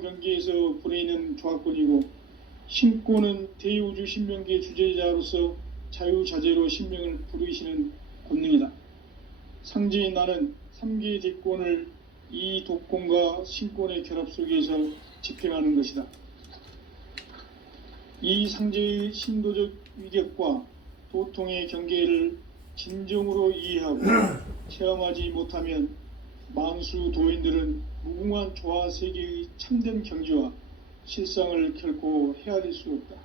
경계에서 보내는 조합권이고, 신권은 대우주 신명계 주제자로서 자유자재로 신명을 부르시는 권능이다. 상제인 나는 3개의 대권을 이 독권과 신권의 결합 속에서 집행하는 것이다. 이 상제의 신도적 위격과 도통의 경계를 진정으로 이해하고 체험하지 못하면 만수 도인들은 무궁한 조화 세계의 참된 경지와 실상을 결코 헤아릴 수 없다.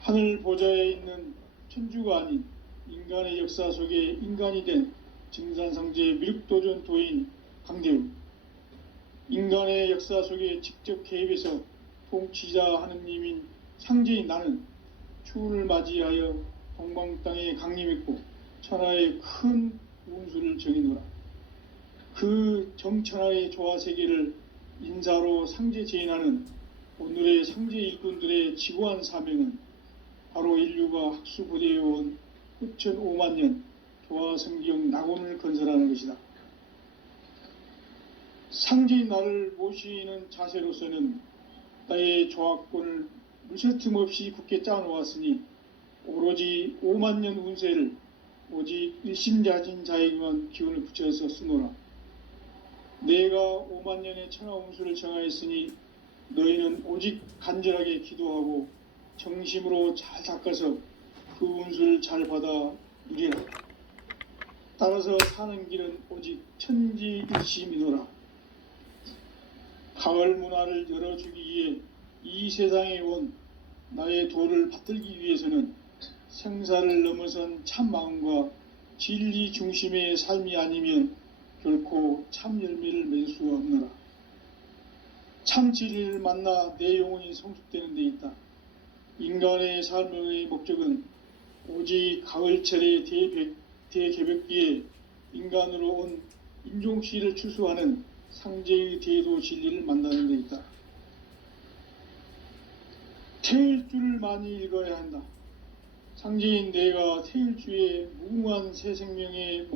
하늘 보좌에 있는 천주가 아닌 인간의 역사 속에 인간이 된 증산상제 미륵도전 도인 강대우, 인간의 역사 속에 직접 개입해서 통치자 하느님인 상제인 나는 추운을 맞이하여 동방 땅에 강림했고 천하의 큰 운수를 정해노라. 그 정천하의 조화세계를 인사로 상제 제인하는 오늘의 상제 일꾼들의 지고한 사명은 바로 인류가 학수고대해온 후천 5만 년 조화성경 낙원을 건설하는 것이다. 상제인 나를 모시는 자세로서는 나의 조합권을 무쇠틈 없이 굳게 짜놓았으니 오로지 5만 년 운세를 오직 일심자진 자에게만 기운을 붙여서 쓰노라. 내가 5만 년의 천하 운수를 정하였으니 너희는 오직 간절하게 기도하고 정심으로 잘 닦아서 그 운수를 잘 받아 누리라. 따라서 사는 길은 오직 천지일심이노라. 가을 문화를 열어주기 위해 이 세상에 온 나의 도를 받들기 위해서는 생사를 넘어선 참 마음과 진리 중심의 삶이 아니면 결코 참 열매를 맺을 수가 없노라. 참 진리를 만나 내 영혼이 성숙되는 데 있다. 인간의 삶의 목적은 오직 가을철의 대개벽기에 인간으로 온 인종씨를 추수하는 상제의 대도 진리를 만나는 데 있다. 태일주를 많이 읽어야 한다. 상제인 내가 태일주의 무궁한 새 생명의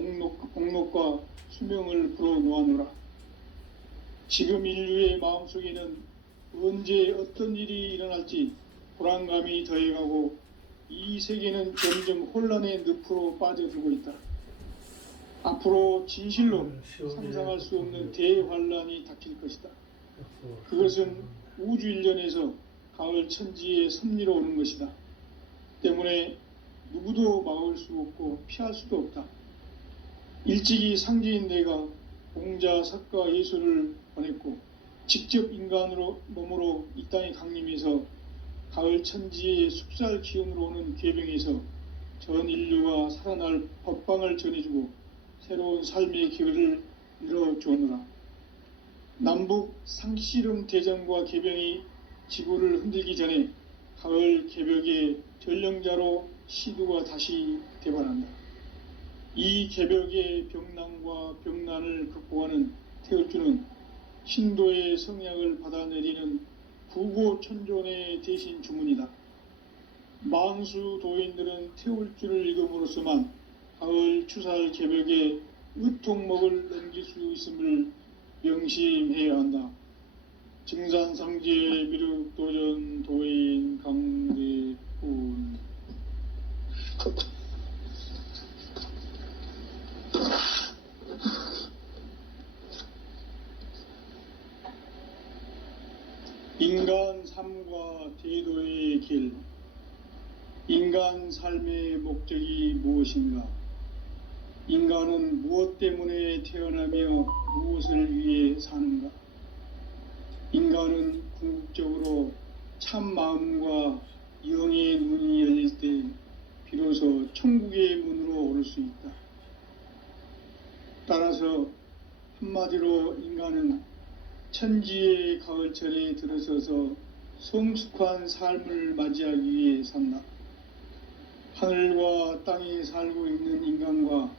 목록과 수명을 불어놓아노라. 지금 인류의 마음속에는 언제 어떤 일이 일어날지 불안감이 더해가고 이 세계는 점점 혼란의 늪으로 빠져들고 있다. 앞으로 진실로 상상할 수 없는 대환란이 닥칠 것이다. 그것은 우주 일련에서 가을 천지의 섭리로 오는 것이다. 때문에 누구도 막을 수 없고 피할 수도 없다. 일찍이 상제인 내가 공자, 석가, 예수를 보냈고 직접 인간으로 몸으로 이 땅에 강림해서 가을 천지의 숙살 기운으로 오는 궤병에서 전 인류가 살아날 법방을 전해주고 새로운 삶의 기회를 열어주느라. 남북 상씨름 대전과 개병이 지구를 흔들기 전에 가을 개벽의 전령자로 시두가 다시 대발한다. 이 개벽의 병난과 병난을 극복하는 태울주는 신도의 성약을 받아내리는 부고천존의 대신 주문이다. 만수 도인들은 태울주를 읽음으로써만 가을 추살 개벽의 의통목을 넘길 수 있음을 명심해야 한다. 증산상제 미륵도전 도인 강대훈. 인간 삶과 대도의 길. 인간 삶의 목적이 무엇인가? 인간은 무엇 때문에 태어나며 무엇을 위해 사는가? 인간은 궁극적으로 참 마음과 영의 문이 열릴 때 비로소 천국의 문으로 오를 수 있다. 따라서 한마디로 인간은 천지의 가을철에 들어서서 성숙한 삶을 맞이하기 위해 산다. 하늘과 땅에 살고 있는 인간과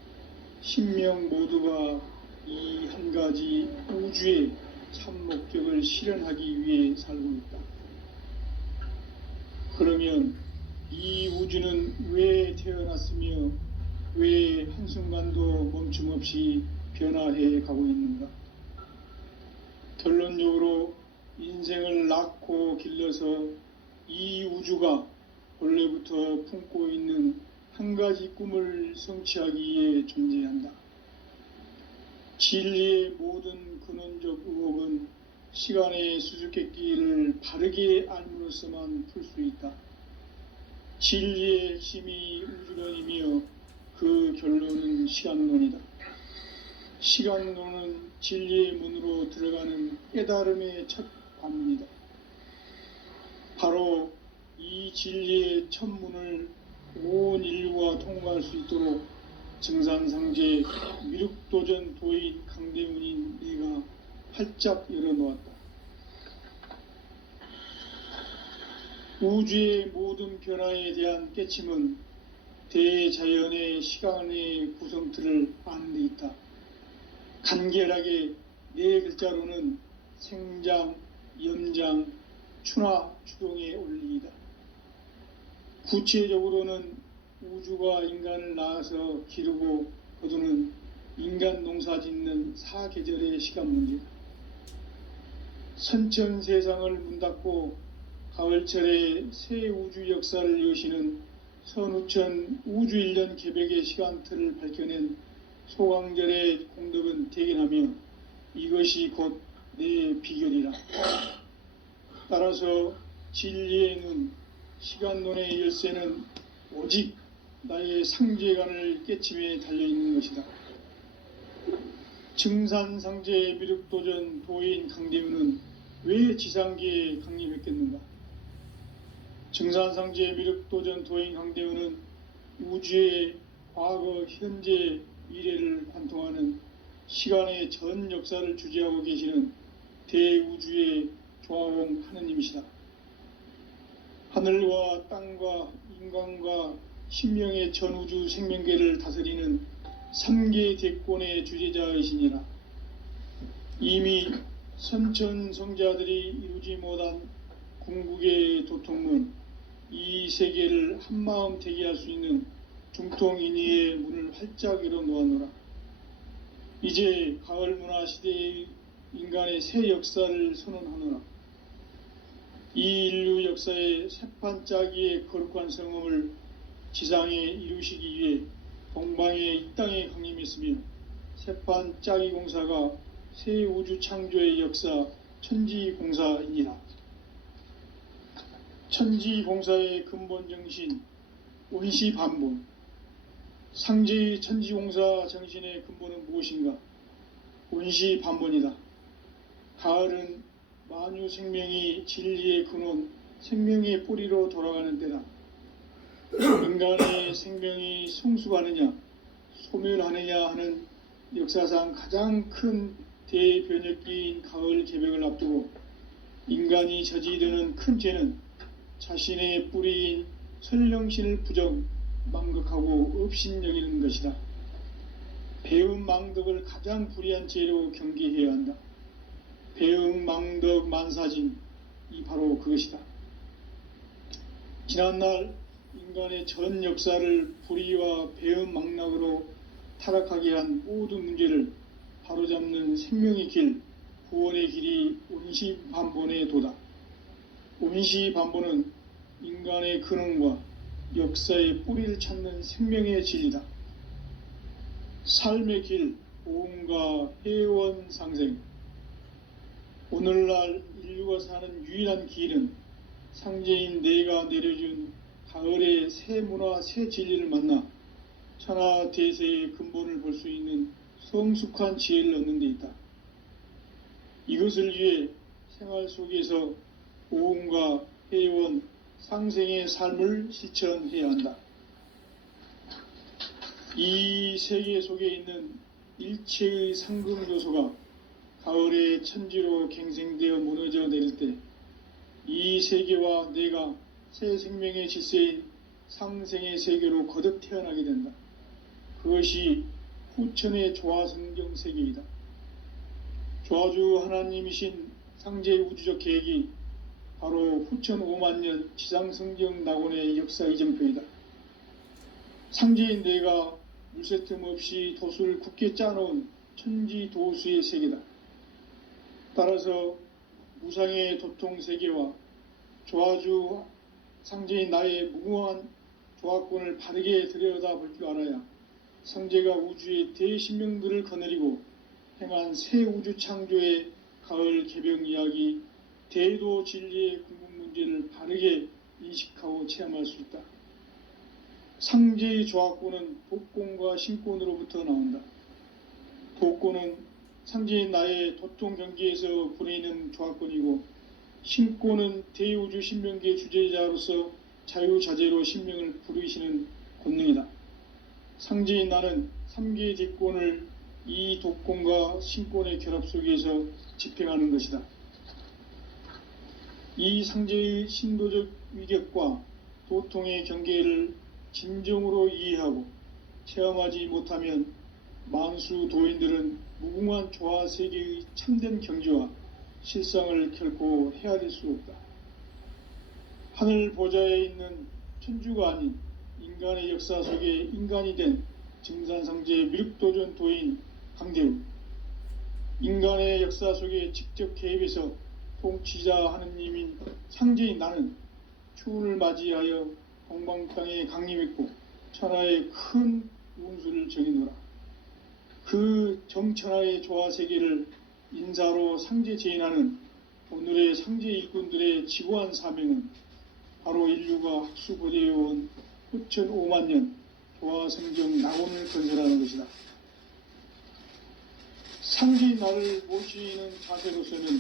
신명 모두가 이 한 가지 우주의 참 목적을 실현하기 위해 살고 있다. 그러면 이 우주는 왜 태어났으며 왜 한순간도 멈춤없이 변화해 가고 있는가? 결론적으로 인생을 낳고 길러서 이 우주가 원래부터 품고 있는 한 가지 꿈을 성취하기 위해 존재한다. 진리의 모든 근원적 의혹은 시간의 수수께끼를 바르게 알므로써만 풀 수 있다. 진리의 핵심이 우주론이며 그 결론은 시간론이다. 시간론은 진리의 문으로 들어가는 깨달음의 첫 관문이다. 바로 이 진리의 첫 문을 온 인류가 통과할 수 있도록 증산상제 미륵도전 도인 강대문인 내가 활짝 열어놓았다. 우주의 모든 변화에 대한 깨침은 대자연의 시간의 구성틀을 아는 데 있다. 간결하게 네 글자로는 생장, 연장, 추나 추동의 원리이다. 구체적으로는 우주가 인간을 낳아서 기르고 거두는 인간 농사 짓는 사계절의 시간 문제다. 선천 세상을 문 닫고 가을철에 새 우주 역사를 여시는 선우천 우주 1년 개백의 시간틀을 밝혀낸 소강절의 공덕은 대견하며 이것이 곧 내 비결이라. 따라서 진리의 눈, 시간론의 열쇠는 오직 나의 상제관을 깨침에 달려있는 것이다. 증산상제 미륵도전 도인 강대문은 왜 지상계에 강림했겠는가? 증산상제 미륵도전 도인 강대문은 우주의 과거, 현재, 미래를 관통하는 시간의 전 역사를 주재하고 계시는 대우주의 조화공 하느님이시다. 하늘과 땅과 인간과 신명의 전우주 생명계를 다스리는 3계 대권의 주재자이시니라. 이미 선천 성자들이 이루지 못한 궁극의 도통문, 이 세계를 한마음 되게 할 수 있는 중통인의의 문을 활짝 열어놓았노라. 이제 가을 문화 시대의 인간의 새 역사를 선언하노라. 이 인류 역사의 새판짜기의 거룩한 성음을 지상에 이루시기 위해 동방의 이 땅에 강림했으며 새판짜기 공사가 새 우주 창조의 역사 천지공사이니라. 천지공사의 근본 정신 원시반본, 상제의 천지공사 정신의 근본은 무엇인가? 원시반본이다. 가을은 만유 생명이 진리의 근원, 생명의 뿌리로 돌아가는 때다. 인간의 생명이 성숙하느냐, 소멸하느냐 하는 역사상 가장 큰 대변혁기인 가을 개벽을 앞두고 인간이 저지르는 큰 죄는 자신의 뿌리인 설령신을 부정, 망극하고 업신여기는 것이다. 배음 망덕을 가장 불의한 죄로 경계해야 한다. 배음 망덕 만사진, 이 바로 그것이다. 지난날 인간의 전 역사를 불의와 배음 망락으로 타락하게 한 모든 문제를 바로잡는 생명의 길, 구원의 길이 원시반본의 도다. 원시반본은 인간의 근원과 역사의 뿌리를 찾는 생명의 진리다. 삶의 길, 보험과 회원 상생. 오늘날 인류가 사는 유일한 길은 상제인 내가 내려준 가을의 새 문화, 새 진리를 만나 천하 대세의 근본을 볼 수 있는 성숙한 지혜를 얻는 데 있다. 이것을 위해 생활 속에서 보험과 회원, 상생의 삶을 실천해야 한다. 이 세계 속에 있는 일체의 상금 요소가 가을의 천지로 갱생되어 무너져 내릴 때 이 세계와 내가 새 생명의 질서인 상생의 세계로 거듭 태어나게 된다. 그것이 후천의 조화성경 세계이다. 조화주 하나님이신 상제의 우주적 계획이 바로 후천 5만 년 지상성경 낙원의 역사 이정표이다. 상제인 내가 물새 틈 없이 도수를 굳게 짜놓은 천지도수의 세계다. 따라서 무상의 도통 세계와 조화주 상제인 나의 무궁한 조화권을 바르게 들여다볼 줄 알아야 성제가 우주의 대신명들을 거느리고 행한 새 우주 창조의 가을 개병 이야기, 대도 진리의 궁극 문제를 바르게 인식하고 체험할 수 있다. 상제의 조화권은 복권과 신권으로부터 나온다. 복권은 상제인 나의 도통 경계에서 부리는 조화권이고, 신권은 대우주 신명계 주제자로서 자유자재로 신명을 부르시는 권능이다. 상제인 나는 3개의 뒷권을 이 독권과 신권의 결합 속에서 집행하는 것이다. 이 상제의 신도적 위격과 도통의 경계를 진정으로 이해하고 체험하지 못하면 만수 도인들은 무궁한 조화 세계의 참된 경지와 실상을 결코 헤아릴 수 없다. 하늘 보좌에 있는 천주가 아닌 인간의 역사 속에 인간이 된 증산상제 미륵도전 도인 강대우, 인간의 역사 속에 직접 개입해서 통치자 하느님인 상제인 나는 추운을 맞이하여 동방땅에 강림했고 천하의 큰 운수를 정해노라. 그 정천하의 조화세계를 인사로 상제 제인하는 오늘의 상제 일꾼들의 지고한 사명은 바로 인류가 학수고대해온 후천 5만 년 조화성정 낙원을 건설하는 것이다. 상제인 나를 모시는 자세로서는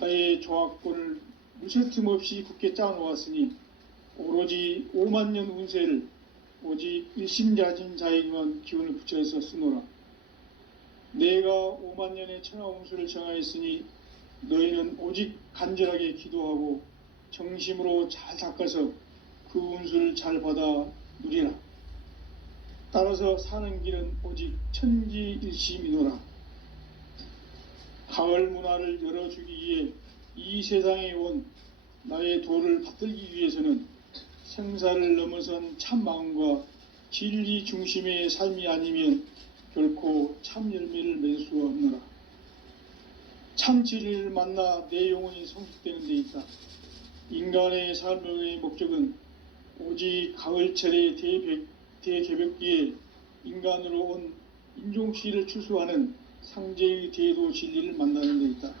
나의 조화권을 무쇠틈 없이 굳게 짜놓았으니 오로지 5만 년 운세를 오직 일심자진 자에게만 기운을 붙여서 쓰노라. 내가 5만 년의 천하 운수를 정하였으니 너희는 오직 간절하게 기도하고 정심으로 잘 닦아서 그 운수를 잘 받아 누리라. 따라서 사는 길은 오직 천지일심이노라. 가을 문화를 열어주기 위해 이 세상에 온 나의 도를 받들기 위해서는 생사를 넘어선 참 마음과 진리 중심의 삶이 아니면 결코 참 열매를 맺을 수가 없노라. 참 진리를 만나 내 영혼이 성숙되는 데 있다. 인간의 삶의 목적은 오직 가을철의 대개벽기에 인간으로 온 인종시를 추수하는 상제의 대도 진리를 만나는 데 있다.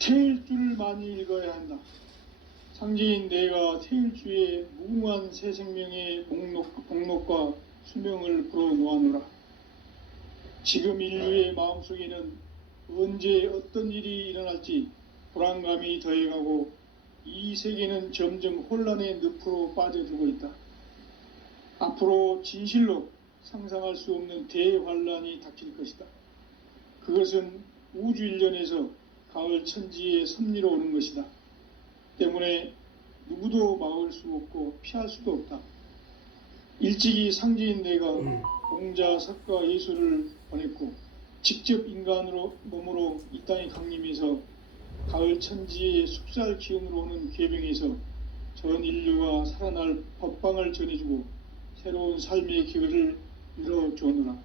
태일주를 많이 읽어야 한다. 상제인 내가 태일주의 무궁한 새 생명의 목록과 수명을 불어놓아노라. 지금 인류의 마음속에는 언제 어떤 일이 일어날지 불안감이 더해가고 이 세계는 점점 혼란의 늪으로 빠져들고 있다. 앞으로 진실로 상상할 수 없는 대환란이 닥칠 것이다. 그것은 우주 일련에서 가을 천지의 섭리로 오는 것이다. 때문에 누구도 막을 수 없고 피할 수도 없다. 일찍이 상제인 내가 공자, 석가, 예수를 보냈고 직접 인간으로 몸으로 이 땅에 강림해서 가을 천지의 숙살 기운으로 오는 계병에서 전 인류가 살아날 법방을 전해주고 새로운 삶의 기회를 이뤄주느라.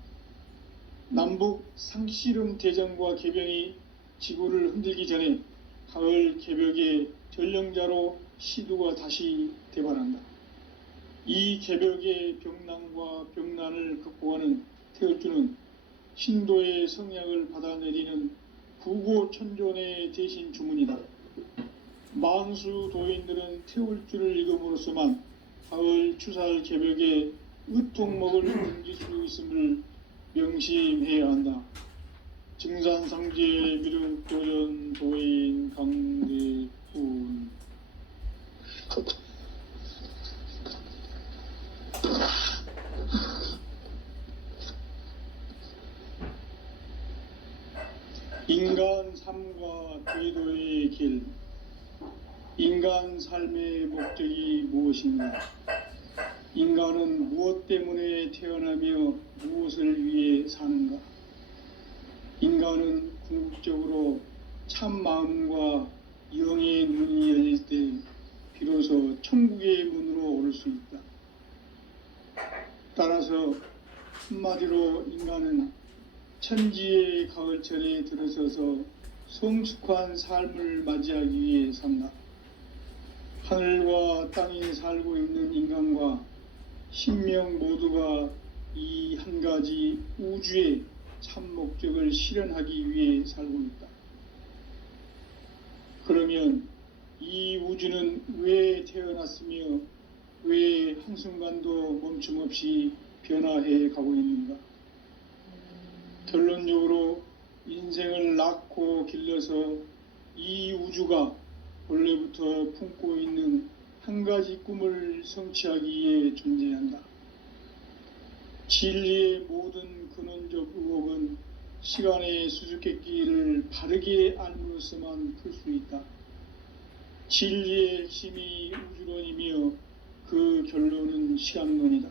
남북 상씨름 대전과 계병이 지구를 흔들기 전에 가을 개벽의 전령자로 시두가 다시 대발한다. 이 개벽의 병난과 병난을 극복하는 태울주는 신도의 성약을 받아내리는 구고천존의 대신 주문이다. 만수 도인들은 태울주를 읽음으로써만 가을 추살 개벽의 의통목을 넘길 수 있음을 명심해야 한다. 증산상제 미륵도전 도인 강대훈. 인간 삶과 대도의 길. 인간 삶의 목적이 무엇인가? 인간은 무엇 때문에 태어나며 무엇을 위해 사는가? 인간은 궁극적으로 참 마음과 영의 눈이 열릴 때 비로소 천국의 문으로 오를 수 있다. 따라서 한마디로 인간은 천지의 가을철에 들어서서 성숙한 삶을 맞이하기 위해 산다. 하늘과 땅에 살고 있는 인간과 신명 모두가 이 한 가지 우주의 참 목적을 실현하기 위해 살고 있다. 그러면 이 우주는 왜 태어났으며 왜 한순간도 멈춤 없이 변화해 가고 있는가? 결론적으로 인생을 낳고 길러서 이 우주가 원래부터 품고 있는 한 가지 꿈을 성취하기 위해 존재한다. 진리의 모든 근원적 의혹은 시간의 수수께끼를 바르게 알므로써만 풀 수 있다. 진리의 핵심이 우주론이며 그 결론은 시간론이다.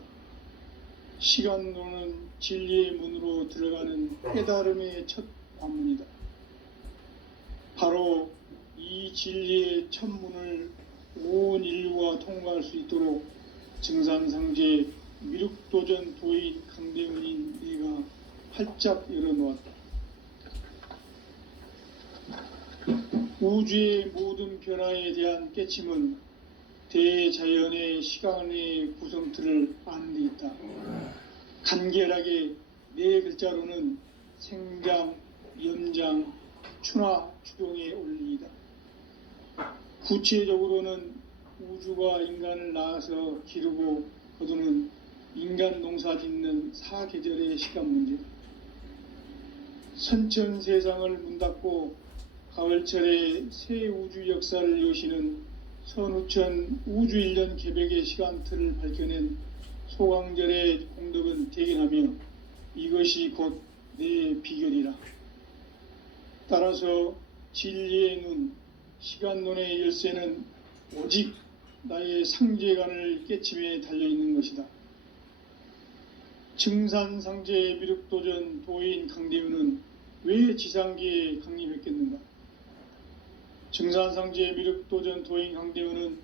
시간론은 진리의 문으로 들어가는 깨달음의 첫 관문이다. 바로 이 진리의 첫 문을 온 인류가 통과할 수 있도록 증산상제 미륵도전 도인 강대은인 내가 활짝 열어놓았다. 우주의 모든 변화에 대한 깨침은 대자연의 시간의 구성틀을 아는 데 있다. 간결하게 네 글자로는 생장, 연장, 추나 추동의 원리이다. 구체적으로는 우주가 인간을 낳아서 기르고 거두는 인간 농사 짓는 사계절의 시간 문제다. 선천 세상을 문 닫고 가을철에 새 우주 역사를 여시는 선우천 우주일년 개백의 시간틀을 밝혀낸 소강절의 공덕은 대견하며 이것이 곧 내 비결이라. 따라서 진리의 눈, 시간론의 열쇠는 오직 나의 상제관을 깨침에 달려있는 것이다. 증산상제 미륵도전 도인 강대우는 왜 지상계에 강림했겠는가? 증산상제 미륵도전 도인 강대우는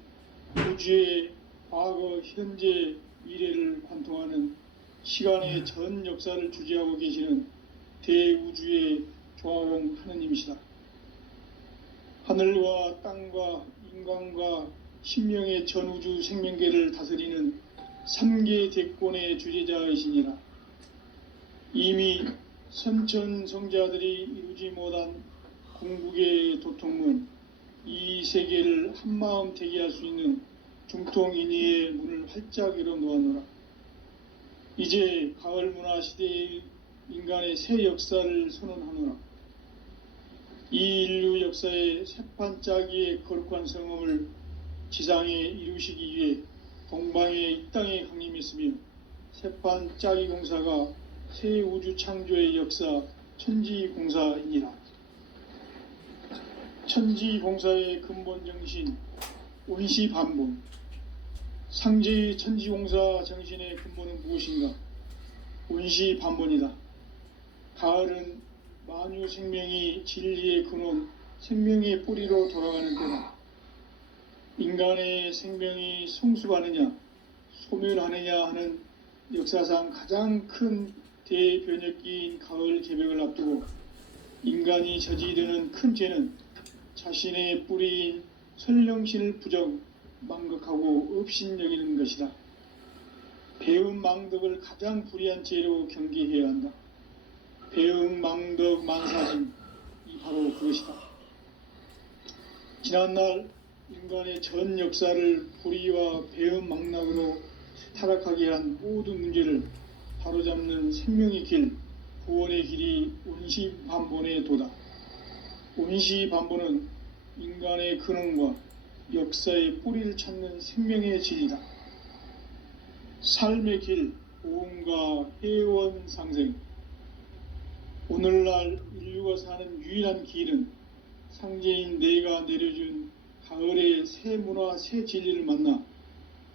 우주의 과거, 현재, 미래를 관통하는 시간의 전 역사를 주재하고 계시는 대우주의 조화홍 하느님이시다. 하늘과 땅과 인간과 신명의 전우주 생명계를 다스리는 3계 대권의 주재자이시니라. 이미 선천성자들이 이루지 못한 궁극의 도통문, 이 세계를 한마음 되게 할 수 있는 중통인의의 문을 활짝 열어놓았노라. 이제 가을 문화 시대의 인간의 새 역사를 선언하노라. 이 인류 역사의 새판짜기의 거룩한 성음을 지상에 이루시기 위해 동방의 이 땅에 강림했으며 새판짜기 공사가 새 우주 창조의 역사 천지공사이니라. 천지공사의 근본 정신 운시반본. 상제의 천지공사 정신의 근본은 무엇인가? 운시반본이다. 가을은 만유 생명이 진리의 근원, 생명의 뿌리로 돌아가는 때다. 인간의 생명이 성숙하느냐, 소멸하느냐 하는 역사상 가장 큰 대변혁기인 가을 개벽을 앞두고 인간이 저지르는 큰 죄는 자신의 뿌리인 설령신을 부정, 망극하고 업신여기는 것이다. 배음 망덕을 가장 불의한 죄로 경계해야 한다. 배음 망덕 만사진, 이 바로 그것이다. 지난날 인간의 전 역사를 불의와 배음 망락으로 타락하게 한 모든 문제를 바로잡는 생명의 길, 구원의 길이 운시반본의 도다. 운시반본은 인간의 근원과 역사의 뿌리를 찾는 생명의 진리다. 삶의 길, 보험과 회원 상생. 오늘날 인류가 사는 유일한 길은 상제인 내가 내려준 가을의 새 문화, 새 진리를 만나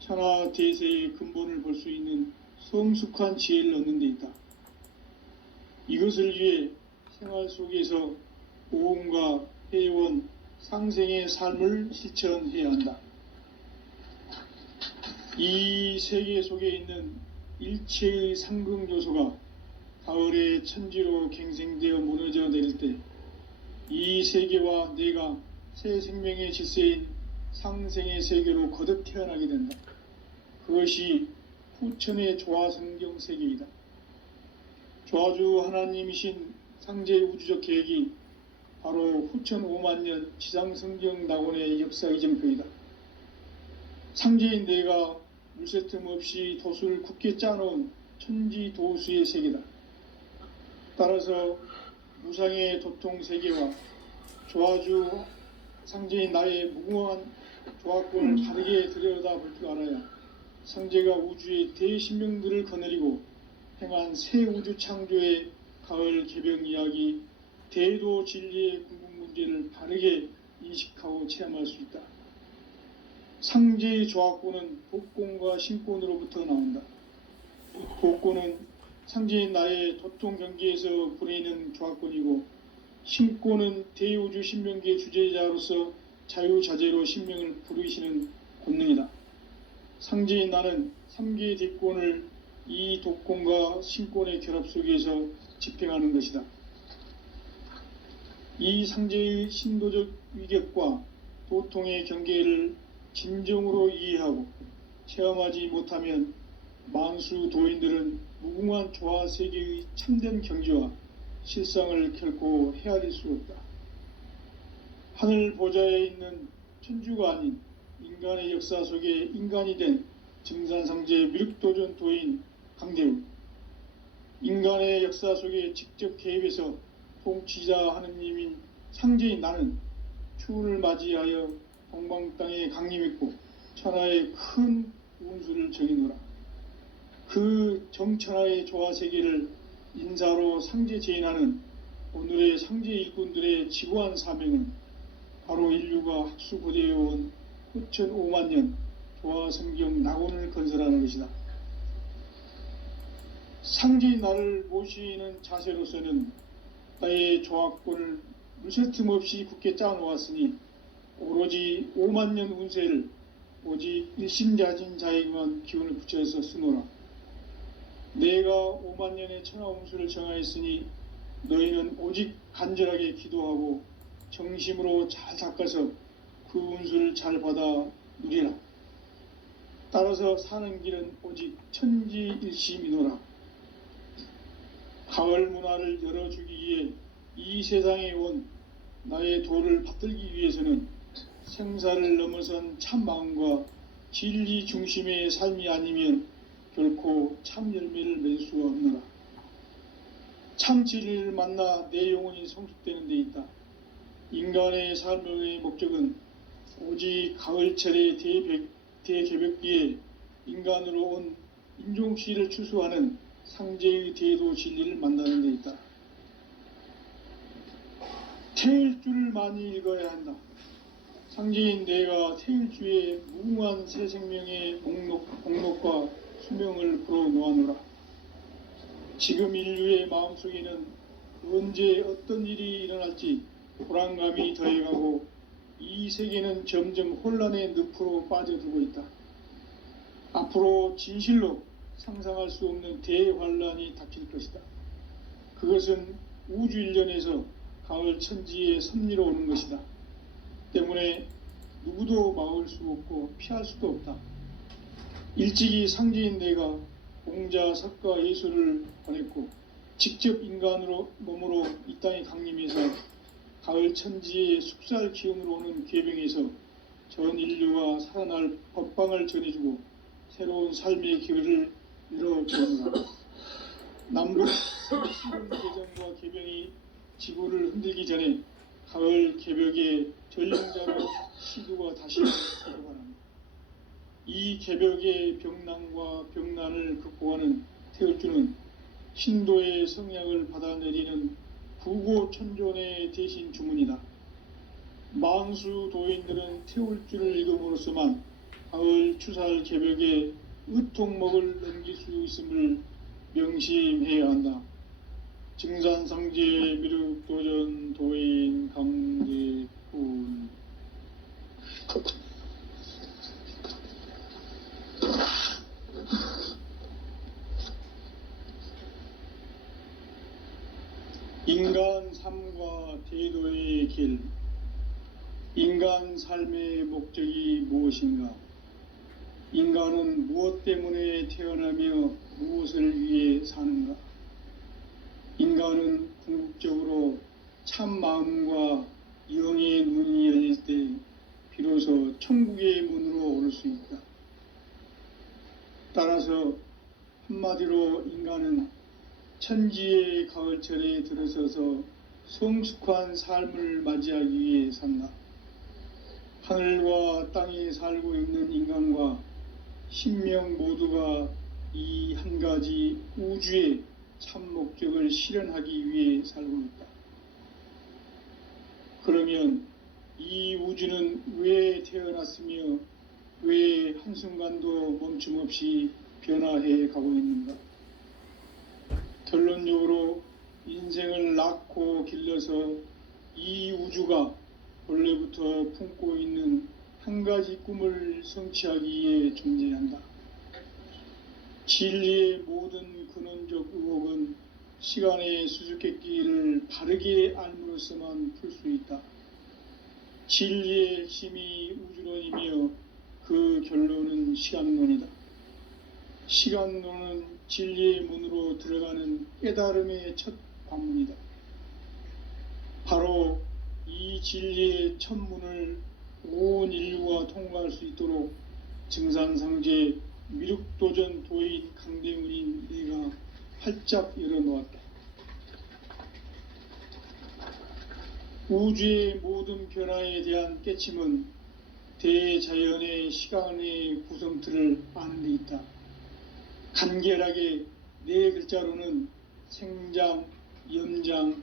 천하 대세의 근본을 볼 수 있는 성숙한 지혜를 얻는 데 있다. 이것을 위해 생활 속에서 보험과 회원, 상생의 삶을 실천해야 한다. 이 세계 속에 있는 일체의 상극 요소가 가을의 천지로 갱생되어 무너져 내릴 때 이 세계와 내가 새 생명의 질서인 상생의 세계로 거듭 태어나게 된다. 그것이 후천의 조화성경 세계이다. 조화주 하나님이신 상제의 우주적 계획이 바로 후천 5만년 지상성경 낙원의 역사 이정표이다. 상제인 내가 물새 틈 없이 도수를 굳게 짜놓은 천지도수의 세계다. 따라서 무상의 도통 세계와 조화주 상제인 나의 무궁한 조화권을 바르게 들여다볼 줄 알아야 상제가 우주의 대신명들을 거느리고 행한 새 우주 창조의 가을 개병 이야기, 대도 진리의 궁극 문제를 바르게 인식하고 체험할 수 있다. 상제의 조화권은 복권과 신권으로부터 나온다. 복권은 상제인 나의 도통 경계에서 보내는 조화권이고, 신권은 대우주 신명계 주제자로서 자유자재로 신명을 부르시는 권능이다. 상제인 나는 3개의 대권을 이 독권과 신권의 결합 속에서 집행하는 것이다. 이 상제의 신도적 위격과 도통의 경계를 진정으로 이해하고 체험하지 못하면 만수 도인들은 무궁한 조화 세계의 참된 경지와 실상을 결코 헤아릴 수 없다. 하늘 보좌에 있는 천주가 아닌 인간의 역사 속에 인간이 된 증산상제 미륵도전 도인 강대우, 인간의 역사 속에 직접 개입해서 통치자 하느님인 상제인 나는 추운을 맞이하여 동방 땅에 강림했고 천하의 큰 운수를 정해노라. 그 정천하의 조화세계를 인사로 상제 제인하는 오늘의 상제 일꾼들의 지구한 사명은 바로 인류가 학수고대해온 후천 5만년 조화성경 낙원을 건설하는 것이다. 상제인 나를 모시는 자세로서는 나의 조화권을 물새 틈 없이 굳게 짜놓았으니 오로지 5만년 운세를 오직 일심자진 자에게만 기운을 붙여서 쓰노라. 내가 5만년의 천하운수를 정하였으니 너희는 오직 간절하게 기도하고 정심으로 잘 닦아서 그 운수를 잘 받아 누리라. 따라서 사는 길은 오직 천지일심이노라. 가을 문화를 열어주기 위해 이 세상에 온 나의 도를 받들기 위해서는 생사를 넘어선 참 마음과 진리 중심의 삶이 아니면 결코 참 열매를 맺을 수가 없노라. 참 진리를 만나 내 영혼이 성숙되는 데 있다. 인간의 삶의 목적은 오직 가을철의 대개벽기에 인간으로 온 인종시를 추수하는 상제의 대도 진리를 만나는 데 있다. 태일주를 많이 읽어야 한다. 상제인 내가 태일주의 무궁한 새 생명의 목록과 수명을 불어놓아노라. 지금 인류의 마음속에는 언제 어떤 일이 일어날지 불안감이 더해가고 이 세계는 점점 혼란의 늪으로 빠져들고 있다. 앞으로 진실로 상상할 수 없는 대환란이 닥칠 것이다. 그것은 우주 일련에서 가을 천지의 섭리로 오는 것이다. 때문에 누구도 막을 수 없고 피할 수도 없다. 일찍이 상제인 내가 공자, 석가, 예수를 보냈고 직접 인간으로 몸으로 이 땅에 강림해서 가을 천지의 숙살 기운으로 오는 계병에서 전 인류가 살아날 법방을 전해주고 새로운 삶의 기회를 열어주는다. 남북 시군 개정과 개병이 지구를 흔들기 전에 가을 개벽의 전령자로 시두가 다시 들어가는 이 개벽의 병난과 병난을 극복하는 태울주는 신도의 성약을 받아내리는 부고천존의 대신 주문이다. 만수 도인들은 태울주를 읽음으로써만 가을 추살 개벽의 의통목을 넘길 수 있음을 명심해야 한다. 증산상제 미륵도전 도인 강제훈. 삶과 대도의 길. 인간 삶의 목적이 무엇인가? 인간은 무엇 때문에 태어나며 무엇을 위해 사는가? 인간은 궁극적으로 참 마음과 영의 눈이 열릴 때 비로소 천국의 문으로 오를 수 있다. 따라서 한마디로 인간은 천지의 가을철에 들어서서 성숙한 삶을 맞이하기 위해 산다. 하늘과 땅에 살고 있는 인간과 신명 모두가 이 한 가지 우주의 참 목적을 실현하기 위해 살고 있다. 그러면 이 우주는 왜 태어났으며 왜 한순간도 멈춤 없이 변화해 가고 있는가? 결론적으로 인생을 낳고 길러서 이 우주가 본래부터 품고 있는 한 가지 꿈을 성취하기 위해 존재한다. 진리의 모든 근원적 의혹은 시간의 수수께끼를 바르게 알므로써만 풀 수 있다. 진리의 핵심이 우주론이며 그 결론은 시간론이다. 시간론은 진리의 문으로 들어가는 깨달음의 첫 관문이다. 바로 이 진리의 첫 문을 온 인류가 통과할 수 있도록 증산상제 미륵도전 도인 강대문인 내가 활짝 열어놓았다. 우주의 모든 변화에 대한 깨침은 대자연의 시간의 구성틀을 아는 데 있다. 간결하게 네 글자로는 생장, 염장,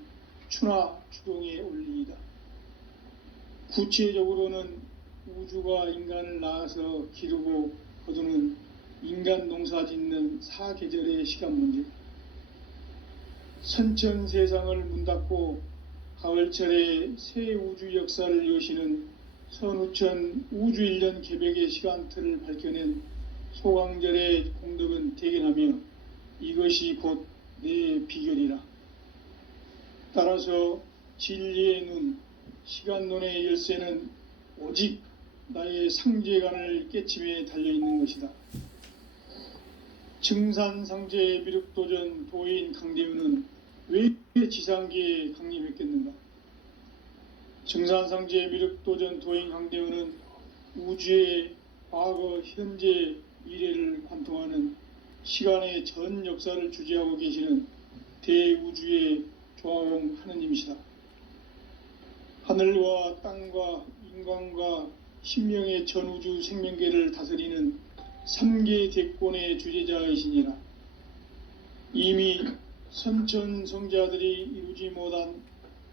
추나 추동의 원리이다. 구체적으로는 우주가 인간을 낳아서 기르고 거두는 인간 농사 짓는 사계절의 시간 문제. 선천 세상을 문 닫고 가을철에 새 우주 역사를 여시는 선우천 우주 1년 개벽의 시간틀을 밝혀낸 소강절의 공덕은 대견하며 이것이 곧 내 비결이라. 따라서 진리의 눈, 시간론의 열쇠는 오직 나의 상제관을 깨침에 달려있는 것이다. 증산상제 미륵도전 도인 강대윤은 왜 지상계에 강림했겠는가? 증산상제 미륵도전 도인 강대윤은 우주의 과거, 현재, 미래를 관통하는 시간의 전 역사를 주재하고 계시는 대우주의 조화홍 하느님이시다. 하늘과 땅과 인간과 신명의 전우주 생명계를 다스리는 3계 대권의 주재자이시니라. 이미 선천성자들이 이루지 못한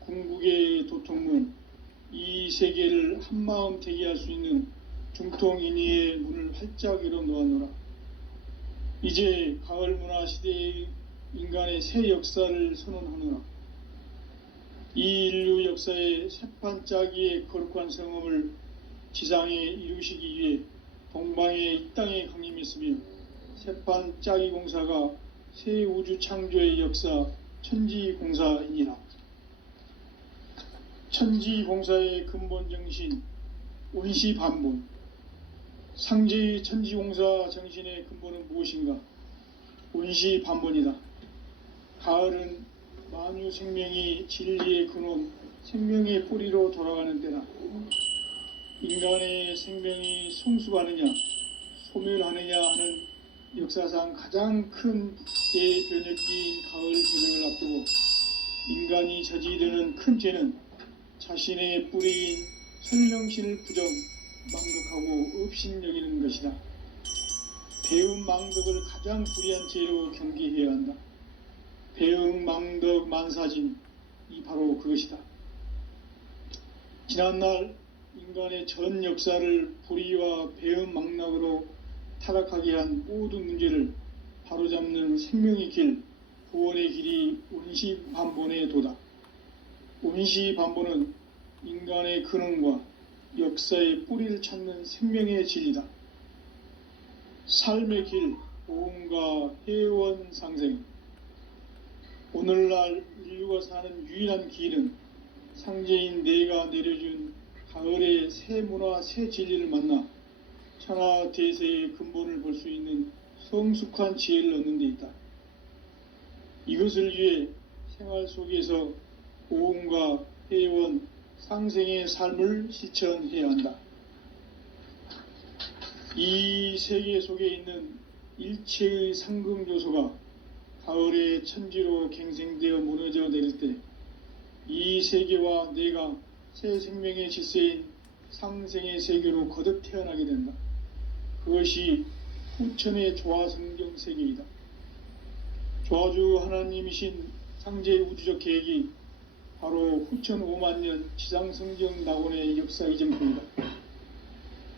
궁극의 도통문, 이 세계를 한마음 되게 할 수 있는 중통인의의 문을 활짝 열어놓았노라. 이제 가을 문화 시대의 인간의 새 역사를 선언하노라. 이 인류 역사의 새판짜기의 거룩한 성음을 지상에 이루시기 위해 동방의 이 땅에 강림했으며 새판짜기 공사가 새 우주 창조의 역사 천지공사이니라. 천지공사의 근본 정신 온시반본. 상제의 천지공사 정신의 근본은 무엇인가? 온시반본이다. 가을은 만유 생명이 진리의 근원, 생명의 뿌리로 돌아가는 때다. 인간의 생명이 성숙하느냐, 소멸하느냐 하는 역사상 가장 큰 대변혁기인 가을 개벽을 앞두고 인간이 저지르는 큰 죄는 자신의 뿌리인 설령신을 부정, 망극하고 업신여기는 것이다. 배음 망덕을 가장 불의한 죄로 경계해야 한다. 배음 망덕 만사진, 이 바로 그것이다. 지난날 인간의 전 역사를 불의와 배음 망락으로 타락하게 한 모든 문제를 바로잡는 생명의 길, 구원의 길이 온시반본의 도다. 온시반본은 인간의 근원과 역사의 뿌리를 찾는 생명의 진리다. 삶의 길, 보험과 회원 상생. 오늘날 인류가 사는 유일한 길은 상제인 내가 내려준 가을의 새 문화, 새 진리를 만나 천하 대세의 근본을 볼 수 있는 성숙한 지혜를 얻는 데 있다. 이것을 위해 생활 속에서 고음과 회원, 상생의 삶을 실천해야 한다. 이 세계 속에 있는 일체의 상금 요소가 가을의 천지로 갱생되어 무너져 내릴 때 이 세계와 내가 새 생명의 질서인 상생의 세계로 거듭 태어나게 된다. 그것이 후천의 조화성경 세계이다. 조화주 하나님이신 상제의 우주적 계획이 바로 후천 5만년 지상성경 낙원의 역사 이정표이다.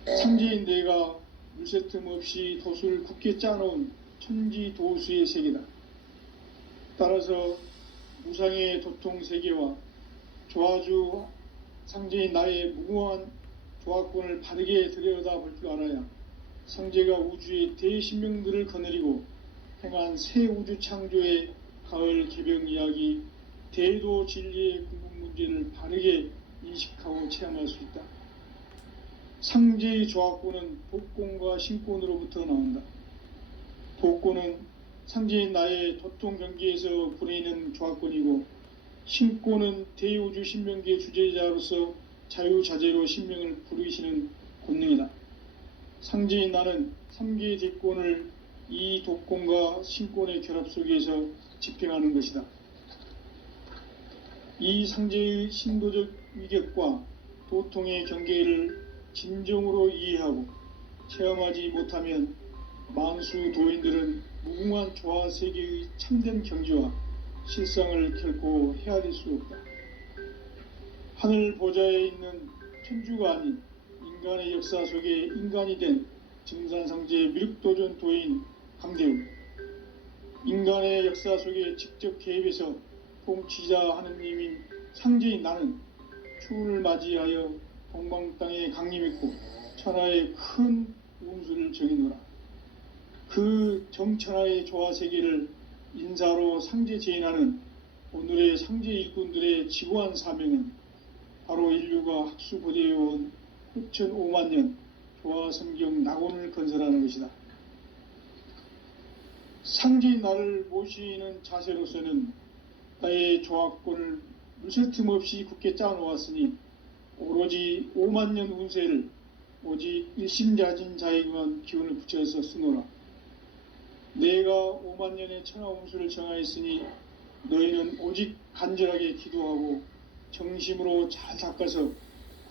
상제인 내가 물새 틈 없이 돛을 굳게 짜놓은 천지 도수의 세계다. 따라서 무상의 도통 세계와 조화주 상제인 나의 무궁한 조화권을 바르게 들여다볼 줄 알아야 상제가 우주의 대신명들을 거느리고 행한 새 우주 창조의 가을 개병 이야기, 대도 진리의 궁극 문제를 바르게 인식하고 체험할 수 있다. 상제의 조화권은 복권과 신권으로부터 나온다. 복권은 상제인 나의 도통 경계에서 부리는 조화권이고, 신권은 대우주 신명계 주제자로서 자유자재로 신명을 부르시는 권능이다. 상제인 나는 3개의 대권을 이 도권과 신권의 결합 속에서 집행하는 것이다. 이 상제의 신도적 위격과 도통의 경계를 진정으로 이해하고 체험하지 못하면 만수 도인들은 무궁한 조화 세계의 참된 경지와 실상을 결코 헤아릴 수 없다. 하늘 보좌에 있는 천주가 아닌 인간의 역사 속에 인간이 된 증산상제 미륵도전 도인 강대우, 인간의 역사 속에 직접 개입해서 통치자 하느님인 상제인 나는 추운을 맞이하여 동방 땅에 강림했고 천하의 큰 운수를 정해노라. 그 정천하의 조화 세계를 인사로 상제 제인하는 오늘의 상제 일꾼들의 지고한 사명은 바로 인류가 학수고대해온 후천 5만년 조화성경 낙원을 건설하는 것이다. 상제인 나를 모시는 자세로서는 나의 조화권을 물새 틈 없이 굳게 짜놓았으니 오로지 5만년 운세를 오직 일심자진 자에게만 기운을 붙여서 쓰노라. 내가 5만년의 천하 운수를 정하였으니 너희는 오직 간절하게 기도하고 정심으로 잘 닦아서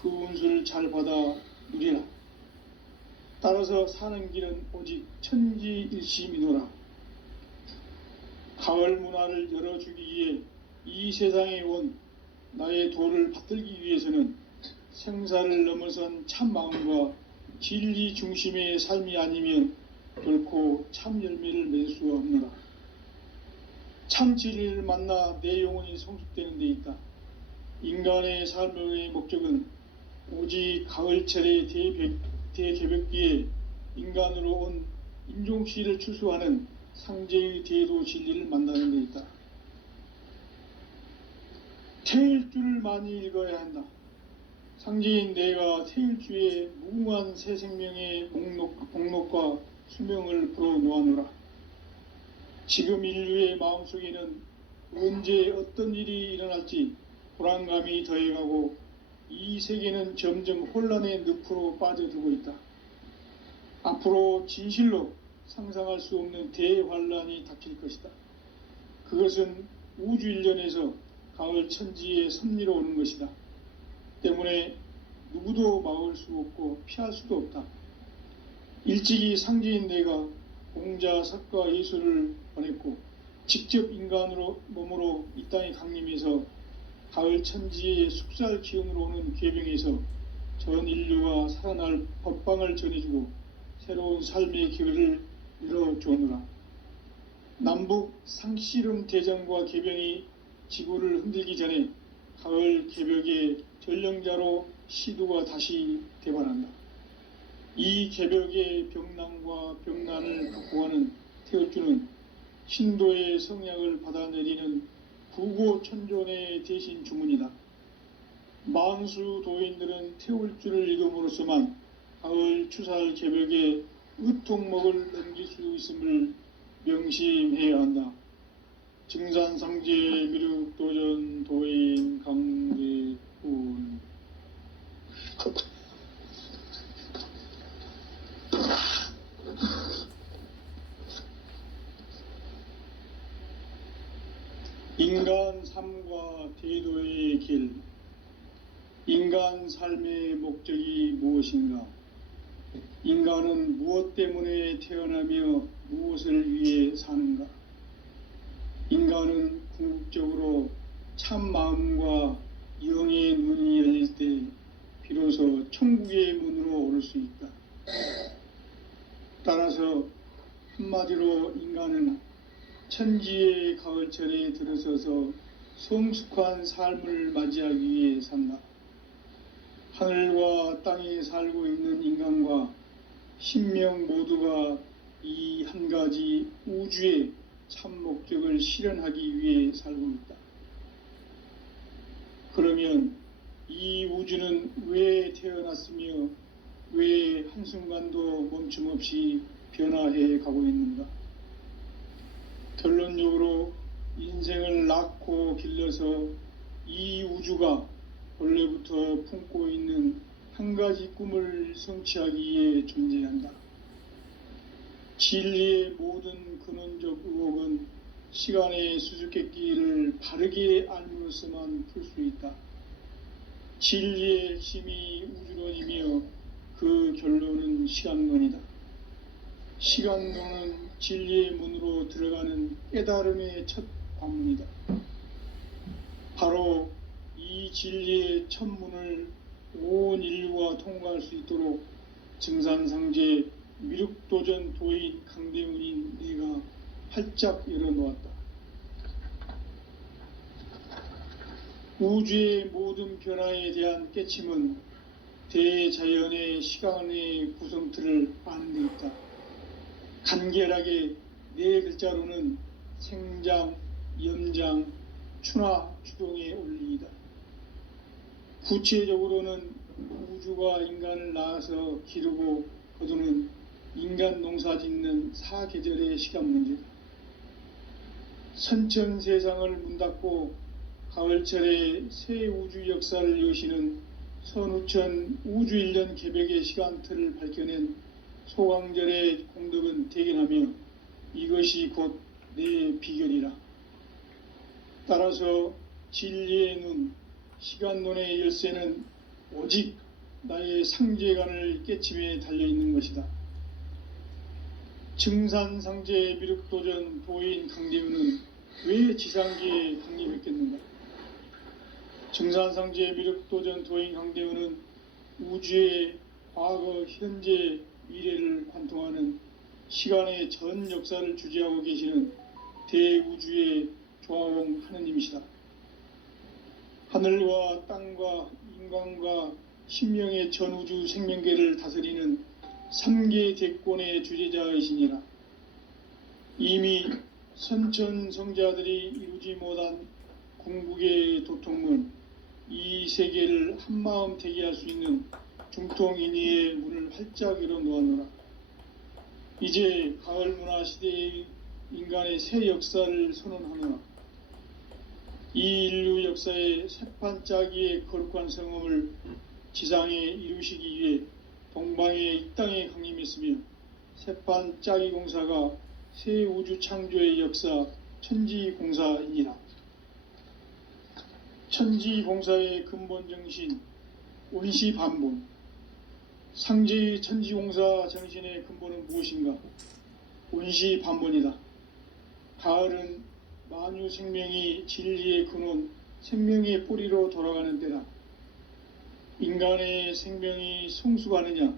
그 운수를 잘 받아 누리라. 따라서 사는 길은 오직 천지일심이노라. 가을 문화를 열어주기 위해 이 세상에 온 나의 도를 받들기 위해서는 생사를 넘어선 참 마음과 진리 중심의 삶이 아니면 결코 참 열매를 맺을 수가 없노라. 참 진리를 만나 내 영혼이 성숙되는 데 있다. 인간의 삶의 목적은 오직 가을철의 대개벽기에 인간으로 온 인종씨를 추수하는 상제의 대도 진리를 만나는 데 있다. 태일주를 많이 읽어야 한다. 상제인 내가 태일주의 무궁한 새 생명의 목록과 수명을 풀어놓아노라. 지금 인류의 마음속에는 언제 어떤 일이 일어날지 불안감이 더해가고 이 세계는 점점 혼란의 늪으로 빠져들고 있다. 앞으로 진실로 상상할 수 없는 대환란이 닥칠 것이다. 그것은 우주 일련에서 가을 천지의 섭리로 오는 것이다. 때문에 누구도 막을 수 없고 피할 수도 없다. 일찍이 상제인 내가 공자, 석가, 예수를 보냈고 직접 인간으로 몸으로 이 땅에 강림해서 가을 천지의 숙살 기운으로 오는 괴병에서 전 인류가 살아날 법방을 전해주고 새로운 삶의 기회를 열어주오노라. 남북 상씨름 대전과 개병이 지구를 흔들기 전에 가을 개벽의 전령자로 시두가 다시 대발한다. 이 개벽의 병난과 병난을 극복하는 태어주는 신도의 성약을 받아내리는 부고천존의 대신 주문이다. 만수 도인들은 태울주를 읽음으로써만 가을 추살 개벽에 의통목을 넘길 수 있음을 명심해야 한다. 증산상제 미륵도전 도인 강대훈. 인간 삶과 대도의 길. 인간 삶의 목적이 무엇인가? 인간은 무엇 때문에 태어나며 무엇을 위해 사는가? 인간은 궁극적으로 참 마음과 영의 눈이 열릴 때 비로소 천국의 문으로 오를 수 있다. 따라서 한마디로 인간은 천지의 가을철에 들어서서 성숙한 삶을 맞이하기 위해 산다. 하늘과 땅에 살고 있는 인간과 신명 모두가 이 한 가지 우주의 참 목적을 실현하기 위해 살고 있다. 그러면 이 우주는 왜 태어났으며 왜 한순간도 멈춤없이 변화해 가고 있는가? 결론적으로 인생을 낳고 길러서 이 우주가 원래부터 품고 있는 한 가지 꿈을 성취하기 위해 존재한다. 진리의 모든 근원적 의혹은 시간의 수수께끼를 바르게 알므로서만 풀 수 있다. 진리의 핵심이 우주론이며 그 결론은 시간론이다. 시간론은 진리의 문으로 들어가는 깨달음의 첫 관문이다. 바로 이 진리의 첫 문을 온 인류가 통과할 수 있도록 증산상제 미륵도전 도인 강대훈인 내가 활짝 열어놓았다. 우주의 모든 변화에 대한 깨침은 대자연의 시간의 구성틀을 아는 데 있다. 간결하게 네 글자로는 생장, 연장, 추나 추동의 원리이다. 구체적으로는 우주가 인간을 낳아서 기르고 거두는 인간 농사 짓는 사계절의 시간 문제다. 선천 세상을 문 닫고 가을철에 새 우주 역사를 여시는 선우천 우주 1년 개벽의 시간틀을 밝혀낸 소강절의 공덕은 대견하며 이것이 곧 내 비결이라. 따라서 진리의 눈, 시간론의 열쇠는 오직 나의 상제관을 깨침에 달려있는 것이다. 증산상제 미륵도전 도인 강대훈은 왜 지상계에 강림했겠는가? 증산상제 미륵도전 도인 강대훈은 우주의 과거, 현재, 미래를 관통하는 시간의 전 역사를 주재하고 계시는 대우주의 조화홍 하느님이시다. 하늘과 땅과 인간과 신명의 전우주 생명계를 다스리는 3계 대권의 주재자이시니라. 이미 선천성자들이 이루지 못한 궁극의 도통문, 이 세계를 한마음 되게 할 수 있는 중통인의의 문을 활짝 열어놓았노라. 이제 가을 문화 시대의 인간의 새 역사를 선언하노라. 이 인류 역사의 새판짜기의 거룩한 성험을 지상에 이루시기 위해 동방의 이 땅에 강림했으며 새판짜기 공사가 새 우주 창조의 역사 천지공사이니라. 천지공사의 근본 정신 온시반본. 상제의 천지공사 정신의 근본은 무엇인가? 온시반본이다. 가을은 만유 생명이 진리의 근원, 생명의 뿌리로 돌아가는 때다. 인간의 생명이 성숙하느냐,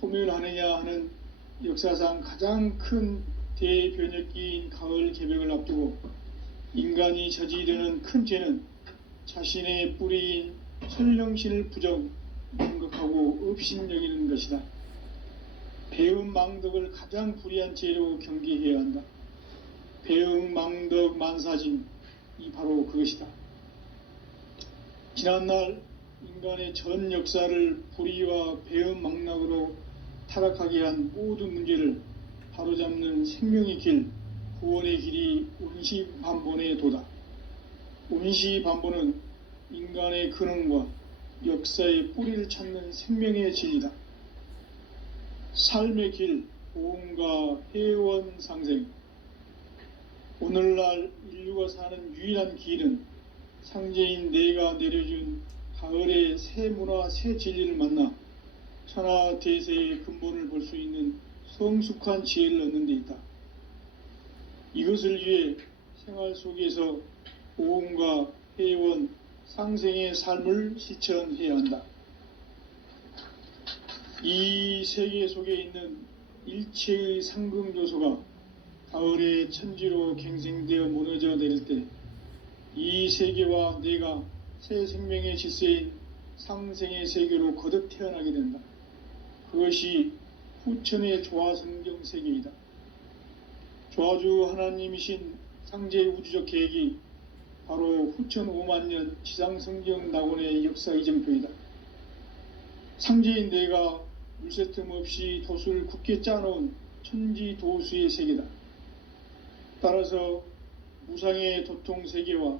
소멸하느냐 하는 역사상 가장 큰 대변혁기인 가을 개벽을 앞두고 인간이 저지르는 큰 죄는 자신의 뿌리인 설령신을 부정, 망각하고 업신여기는 것이다. 배운 망덕을 가장 불의한 죄로 경계해야 한다. 배응망덕 만사진, 이 바로 그것이다. 지난날 인간의 전 역사를 불의와 배은망락으로 타락하게 한 모든 문제를 바로잡는 생명의 길, 구원의 길이 운시반본의 도다. 운시반본은 인간의 근원과 역사의 뿌리를 찾는 생명의 진리다. 삶의 길, 보험과 회원 상생. 오늘날 인류가 사는 유일한 길은 상제인 내가 내려준 가을의 새 문화, 새 진리를 만나 천하 대세의 근본을 볼 수 있는 성숙한 지혜를 얻는 데 있다. 이것을 위해 생활 속에서 보험과 회원, 상생의 삶을 실천해야 한다. 이 세계 속에 있는 일체의 상금 요소가 가을의 천지로 갱생되어 무너져 내릴 때 이 세계와 내가 새 생명의 질서인 상생의 세계로 거듭 태어나게 된다. 그것이 후천의 조화성경 세계이다. 조화주 하나님이신 상제의 우주적 계획이 바로 후천 5만년 지상성경 낙원의 역사 이정표이다. 상제인 내가 물새 틈 없이 도수를 굳게 짜놓은 천지도수의 세계다. 따라서 무상의 도통 세계와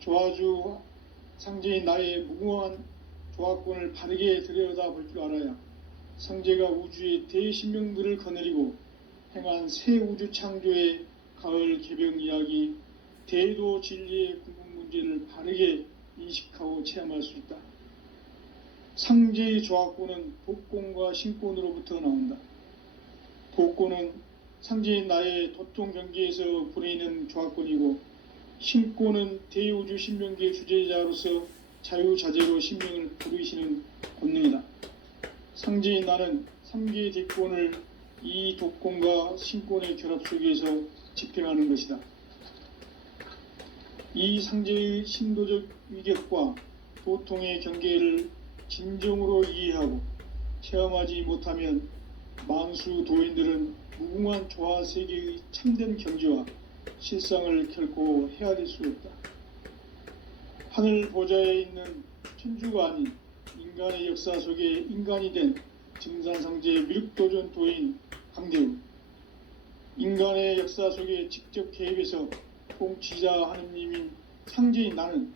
조화주 상제인 나의 무궁한 조화권을 바르게 들여다볼 줄 알아야 상제가 우주의 대신명들을 거느리고 행한 새 우주 창조의 가을 개병 이야기, 대도 진리의 궁극 문제를 바르게 인식하고 체험할 수 있다. 상제의 조화권은 복권과 신권으로부터 나온다. 복권은 상제인 나의 도통 경계에서 보내는 조화권이고, 신권은 대우주 신명기의 주제자로서 자유자재로 신명을 부르시는 권능이다. 상제인 나는 3개의 대권을 이 독권과 신권의 결합 속에서 집행하는 것이다. 이 상제의 신도적 위격과 도통의 경계를 진정으로 이해하고 체험하지 못하면 만수 도인들은 무궁한 조화 세계의 참된 경지와 실상을 결코 헤아릴 수 없다. 하늘 보좌에 있는 천주가 아닌 인간의 역사 속에 인간이 된 증산상제 미륵도전 도인 강대우, 인간의 역사 속에 직접 개입해서 통치자 하느님인 상제인 나는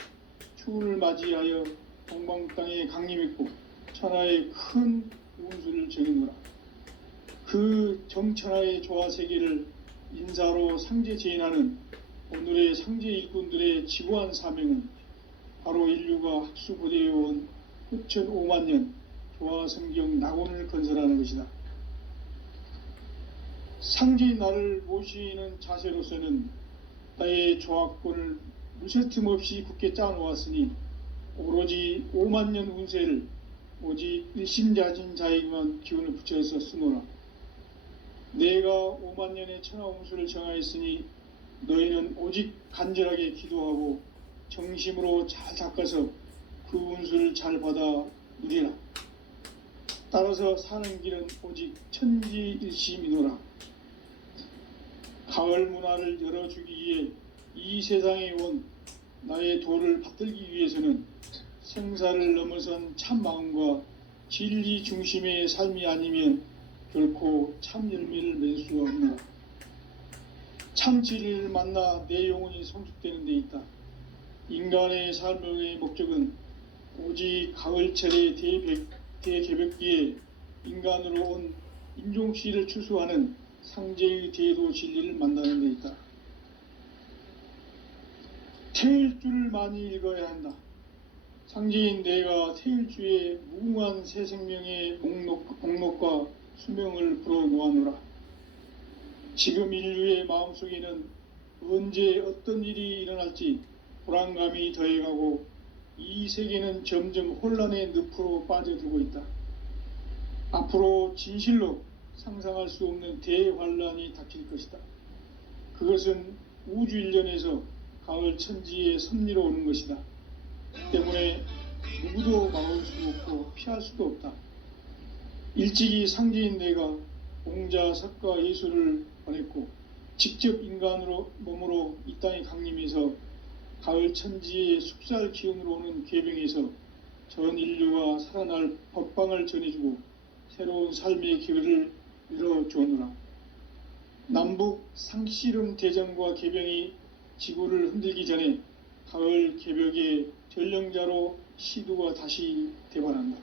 추운을 맞이하여 동방 땅에 강림했고 천하의 큰 운수를 정했노라. 그 정천하의 조화세계를 인사로 상제 제인하는 오늘의 상제 일꾼들의 지고한 사명은 바로 인류가 학수고대해온 후천 5만년 조화성경 낙원을 건설하는 것이다. 상제인 나를 모시는 자세로서는 나의 조화권을 무쇠틈 없이 굳게 짜놓았으니 오로지 5만년 운세를 오직 일심자진 자에게만 기운을 붙여서 쓰노라. 내가 5만년의 천하운수를 정하였으니 너희는 오직 간절하게 기도하고 정심으로 잘 닦아서 그 운수를 잘 받아 누리라. 따라서 사는 길은 오직 천지일심이노라. 가을 문화를 열어주기 위해 이 세상에 온 나의 도를 받들기 위해서는 생사를 넘어선 참 마음과 진리 중심의 삶이 아니면 결코 참 열매를 맺을 수가 없노라. 참 진리를 만나 내 영혼이 성숙되는 데 있다. 인간의 삶의 목적은 오직 가을철의 대개벽기에 인간으로 온 인종씨를 추수하는 상제의 대도 진리를 만나는 데 있다. 태일주를 많이 읽어야 한다. 상제인 내가 태일주의 무궁한 새 생명의 목록과 수명을 불어놓아노라. 지금 인류의 마음속에는 언제 어떤 일이 일어날지 불안감이 더해가고 이 세계는 점점 혼란의 늪으로 빠져들고 있다. 앞으로 진실로 상상할 수 없는 대환란이 닥칠 것이다. 그것은 우주 일련에서 가을 천지의 섭리로 오는 것이다. 때문에 누구도 막을 수 없고 피할 수도 없다. 일찍이 상제인 내가 공자, 석가, 예수를 보냈고 직접 인간으로 몸으로 이 땅에 강림해서 가을 천지의 숲살 기운으로 오는 계병에서 전 인류가 살아날 법방을 전해주고 새로운 삶의 기회를 열어주었노라. 남북 상씨름 대전과 계병이 지구를 흔들기 전에 가을 개벽의 전령자로 시두가 다시 대발한다.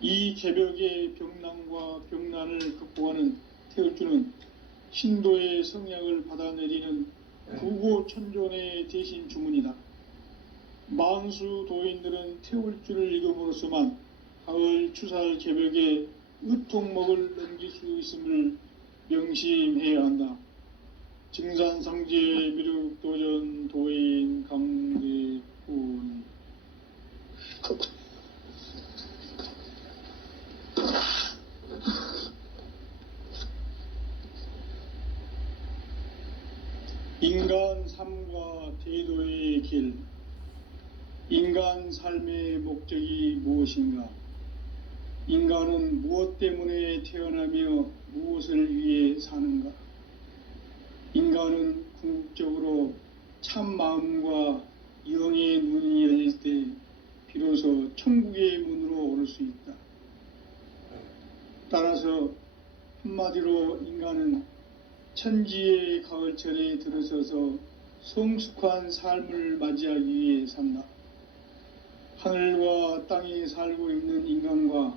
이 개벽의 병난과 병난을 극복하는 태울주는 신도의 성약을 받아내리는 구고천존의 대신 주문이다. 만수 도인들은 태울주를 읽음으로써만 가을 추살 개벽의 의통목을 넘길 수 있음을 명심해야 한다. 증산상제 미륵도전 도인 강대훈. 인간 삶과 대도의 길. 인간 삶의 목적이 무엇인가? 인간은 무엇 때문에 태어나며 무엇을 위해 사는가? 인간은 궁극적으로 참 마음과 영의 눈이 열릴 때 비로소 천국의 문으로 오를 수 있다. 따라서 한마디로 인간은 천지의 가을철에 들어서서 성숙한 삶을 맞이하기 위해 산다. 하늘과 땅에 살고 있는 인간과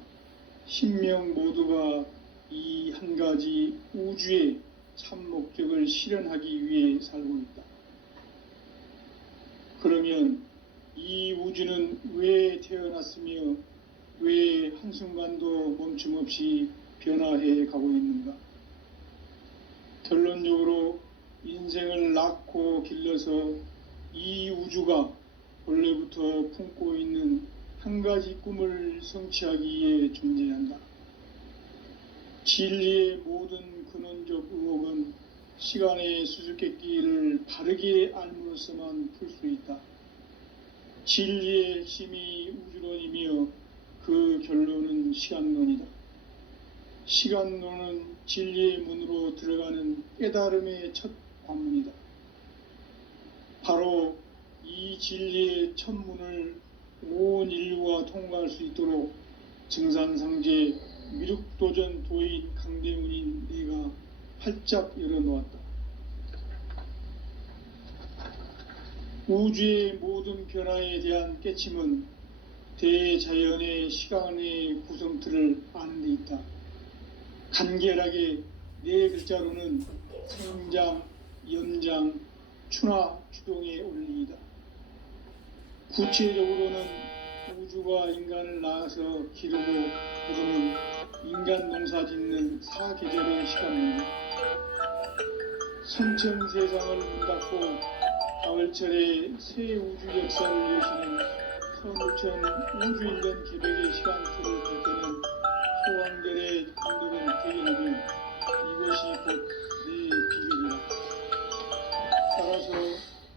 신명 모두가 이 한 가지 우주의 참 목적을 실현하기 위해 살고 있다. 그러면 이 우주는 왜 태어났으며 왜 한순간도 멈춤 없이 변화해 가고 있는가? 결론적으로 인생을 낳고 길러서 이 우주가 원래부터 품고 있는 한 가지 꿈을 성취하기 위해 존재한다. 진리의 모든 근원적 의혹은 시간의 수수께끼를 바르게 알므로써만 풀 수 있다. 진리의 핵심이 우주론이며 그 결론은 시간론이다. 시간론은 진리의 문으로 들어가는 깨달음의 첫 관문이다. 바로 이 진리의 첫 문을 온 인류가 통과할 수 있도록 증산상제 미륵도전 도인 강대훈인 내가 활짝 열어놓았다. 우주의 모든 변화에 대한 깨침은 대자연의 시간의 구성틀을 아는 데 있다. 간결하게 네 글자로는 생장, 연장, 추나 추동의 원리이다. 구체적으로는 우주가 인간을 낳아서 기르고 거두는 인간 농사 짓는 사계절의 시간입니다. 선천세상을 문 닫고 가을철에 새 우주 역사를 여시는 서울천 우주인간 개벽의 시간틀을 볼 때는 소왕들의 감독은 대견하며 이것이 곧 내 비결이다. 따라서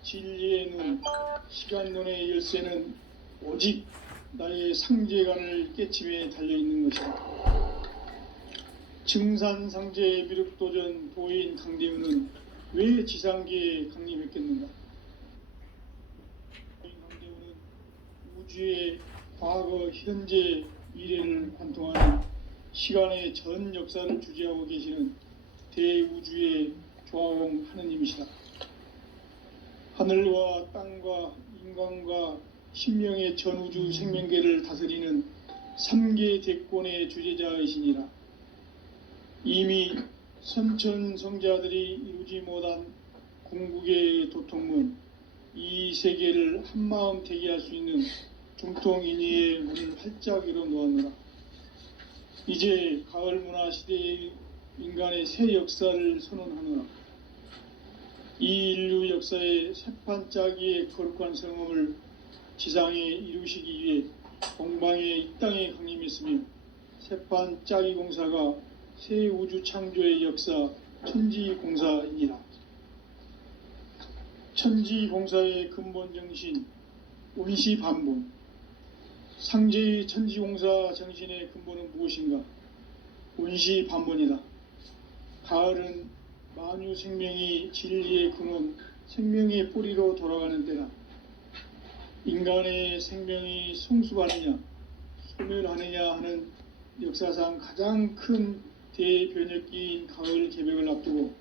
진리의 눈, 시간론의 열쇠는 오직 나의 상제관을 깨침에 달려있는 것이다. 증산상제 미륵도전 도인 강대훈은 왜 지상계에 강림했겠는가? 강대훈은 우주의 과거, 현재, 미래를 관통하는 시간의 전 역사를 주재하고 계시는 대우주의 조화홍 하느님이시다. 하늘과 땅과 인간과 신명의 전우주 생명계를 다스리는 3계 대권의 주재자이시니라. 이미 선천성자들이 이루지 못한 궁극의 도통문, 이 세계를 한마음 되게 할 수 있는 중통인의의 문을 활짝 열어놓았노라. 이제 가을 문화 시대의 인간의 새 역사를 선언하노라. 이 인류 역사의 새판짜기의 거룩한 성음을 지상에 이루시기 위해 공방에 이 땅에 강림했으며 새판짜기 공사가 새 우주 창조의 역사 천지공사이니라. 천지공사의 근본 정신 온시반본. 상제의 천지공사 정신의 근본은 무엇인가? 온시반본이다. 가을은 만유 생명이 진리의 근원, 생명의 뿌리로 돌아가는 때라. 인간의 생명이 성숙하느냐 소멸하느냐 하는 역사상 가장 큰 대변혁기인 가을 개벽을 앞두고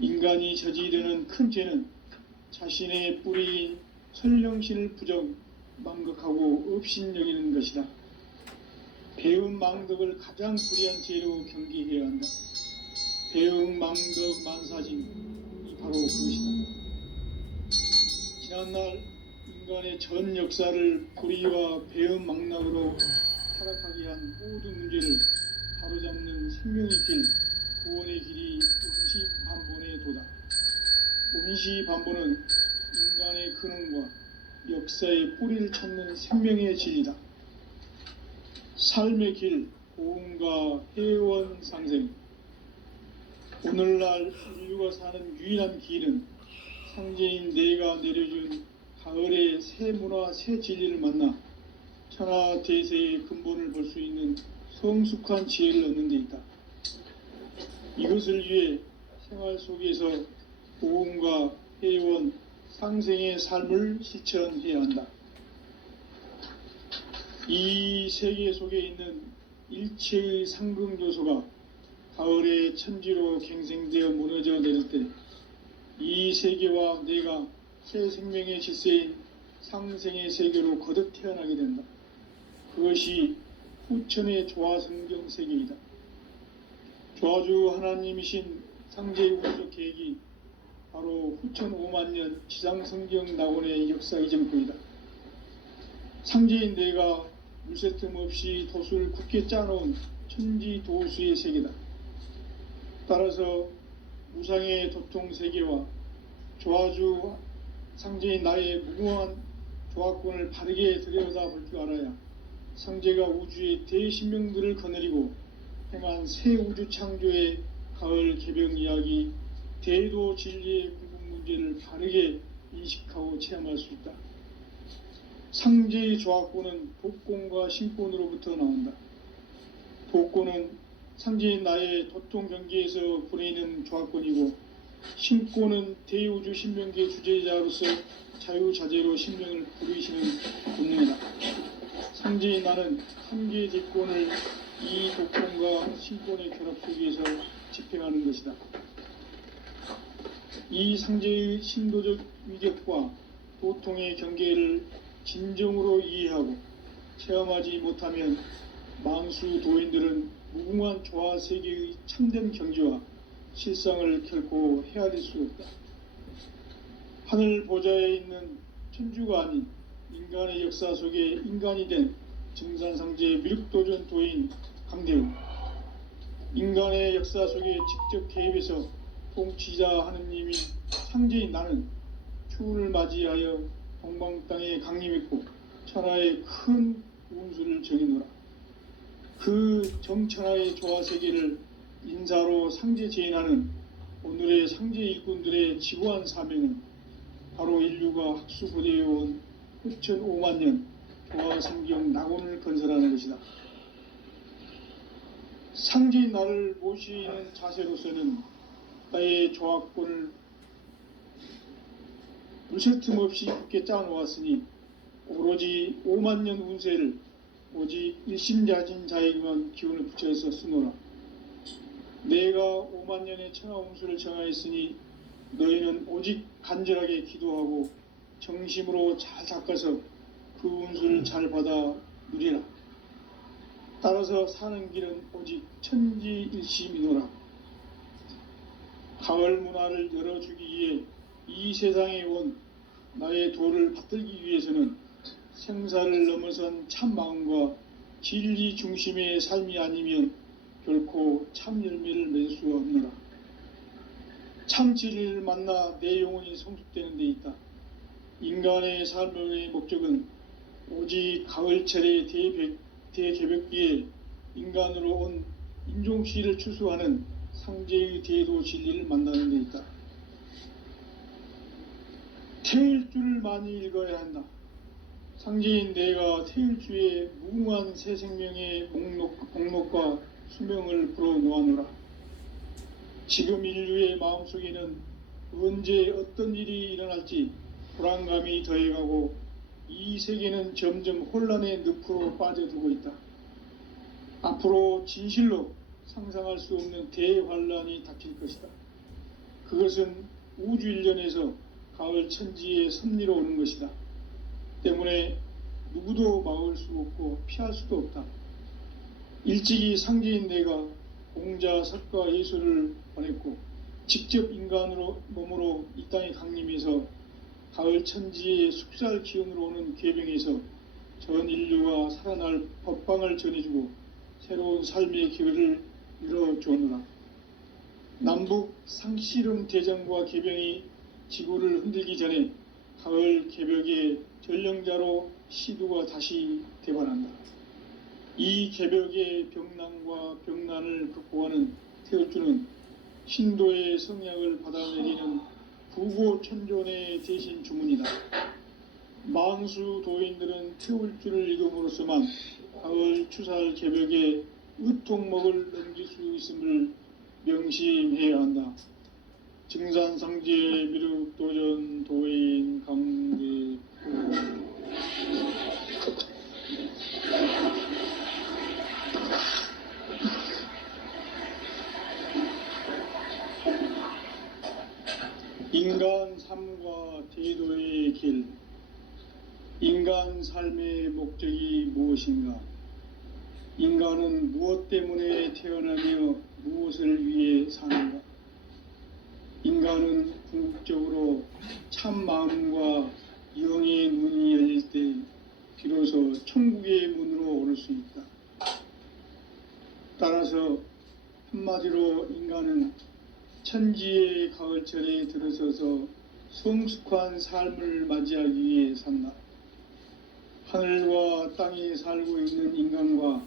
인간이 저지르는 큰 죄는 자신의 뿌리인 설령신을 부정 망각하고 업신여기는 것이다. 배음 망덕을 가장 불의한 죄로 경계해야 한다. 배음 망덕 만사진이 바로 그것이다. 지난날 인간의 전 역사를 불의와 배음 망락으로 타락하게 한 모든 문제를 바로잡는 생명의 길, 구원의 길이 온시반본의 도다. 온시반본은 인간의 근원과 역사의 뿌리를 찾는 생명의 진리다. 삶의 길, 고음과 회원 상생. 오늘날 인류가 사는 유일한 길은 상제인 내가 내려준 가을의 새 문화, 새 진리를 만나 천하 대세의 근본을 볼 수 있는 성숙한 지혜를 얻는 데 있다. 이것을 위해 생활 속에서 고음과 회원, 상생의 삶을 실천해야 한다. 이 세계 속에 있는 일체의 상금 요소가 가을의 천지로 갱생되어 무너져 내릴 때 이 세계와 내가 새 생명의 질서인 상생의 세계로 거듭 태어나게 된다. 그것이 후천의 조화성경 세계이다. 조화주 하나님이신 상제의 우주적 계획이 바로 후천 5만년 지상성경 낙원의 역사 이전부이다. 상제인 내가 물새 틈 없이 도수를 굳게 짜놓은 천지 도수의 세계다. 따라서 무상의 도통 세계와 조화주 상제인 나의 무궁한 조화권을 바르게 들여다볼 줄 알아야 상제가 우주의 대신명들을 거느리고 행한 새 우주 창조의 가을 개벽 이야기, 대도 진리의 궁극 문제를 바르게 인식하고 체험할 수 있다. 상제의 조화권은 복권과 신권으로부터 나온다. 복권은 상제인 나의 도통 경계에서 보내는 조화권이고, 신권은 대우주 신명계 주제자로서 자유자재로 신명을 부르시는 본능이다. 상제인 나는 한계의 대권을 이 복권과 신권의 결합 속에서 집행하는 것이다. 이 상제의 신도적 위격과 도통의 경계를 진정으로 이해하고 체험하지 못하면 만수 도인들은 무궁한 조화 세계의 참된 경지와 실상을 결코 헤아릴 수 없다. 하늘 보좌에 있는 천주가 아닌 인간의 역사 속에 인간이 된 증산상제 미륵도전 도인 강대우, 인간의 역사 속에 직접 개입해서 통치자 하느님인 상제인 나는 추운을 맞이하여 동방 땅에 강림했고 천하의 큰 운수를 정해놓으라. 그 정천하의 조화 세계를 인사로 상제 제인하는 오늘의 상제 일꾼들의 지구한 사명은 바로 인류가 학수고대해온 후천 5만년 조화 성경 낙원을 건설하는 것이다. 상제인 나를 모시는 자세로서는 나의 조화권을 물새 틈 없이 굳게 짜놓았으니 오로지 5만년 운세를 오직 일심자진 자에게만 기운을 붙여서 쓰노라. 내가 5만년의 천하 운수를 정하였으니 너희는 오직 간절하게 기도하고 정심으로 잘 닦아서 그 운수를 잘 받아 누리라. 따라서 사는 길은 오직 천지일심이노라. 가을 문화를 열어주기 위해 이 세상에 온 나의 도를 받들기 위해서는 생사를 넘어선 참 마음과 진리 중심의 삶이 아니면 결코 참 열매를 맺을 수가 없노라. 참 진리를 만나 내 영혼이 성숙되는 데 있다. 인간의 삶의 목적은 오직 가을철의 대개벽기에 인간으로 온 인종시를 추수하는 상제의 대도 진리를 만나는 데 있다. 태일주를 많이 읽어야 한다. 상제인 내가 태일주의 무궁한 새 생명의 목록과 수명을 불어 놓아노라. 지금 인류의 마음속에는 언제 어떤 일이 일어날지 불안감이 더해가고 이 세계는 점점 혼란의 늪으로 빠져들고 있다. 앞으로 진실로 상상할 수 없는 대환란이 닥칠 것이다. 그것은 우주 일련에서 가을 천지의 섭리로 오는 것이다. 때문에 누구도 막을 수 없고 피할 수도 없다. 일찍이 상제인 내가 공자, 석가, 예수를 보냈고 직접 인간으로 몸으로 이 땅에 강림해서 가을 천지의 숙살 기운으로 오는 궤병에서 전 인류가 살아날 법방을 전해주고 새로운 삶의 기회를 열어주었노라. 남북 상씨름 대전과 궤병이 지구를 흔들기 전에 가을 개벽의 전령자로 시두가 다시 대반한다. 이 개벽의 병난과 병난을 극복하는 태울주는 신도의 성약을 받아내리는 부고천존의 대신 주문이다. 망수 도인들은 태울주를 읽음으로써만 가을 추살 개벽의 으통목을 넘길 수 있음을 명심해야 한다. 증산상제 미륵도전 도인 강대포. 인간 삶과 대도의 길. 인간 삶의 목적이 무엇인가? 인간은 무엇 때문에 태어나며 무엇을 위해 사는가? 인간은 궁극적으로 참 마음과 영의 눈이 열릴 때 비로소 천국의 문으로 오를 수 있다. 따라서 한마디로 인간은 천지의 가을철에 들어서서 성숙한 삶을 맞이하기 위해 산다. 하늘과 땅에 살고 있는 인간과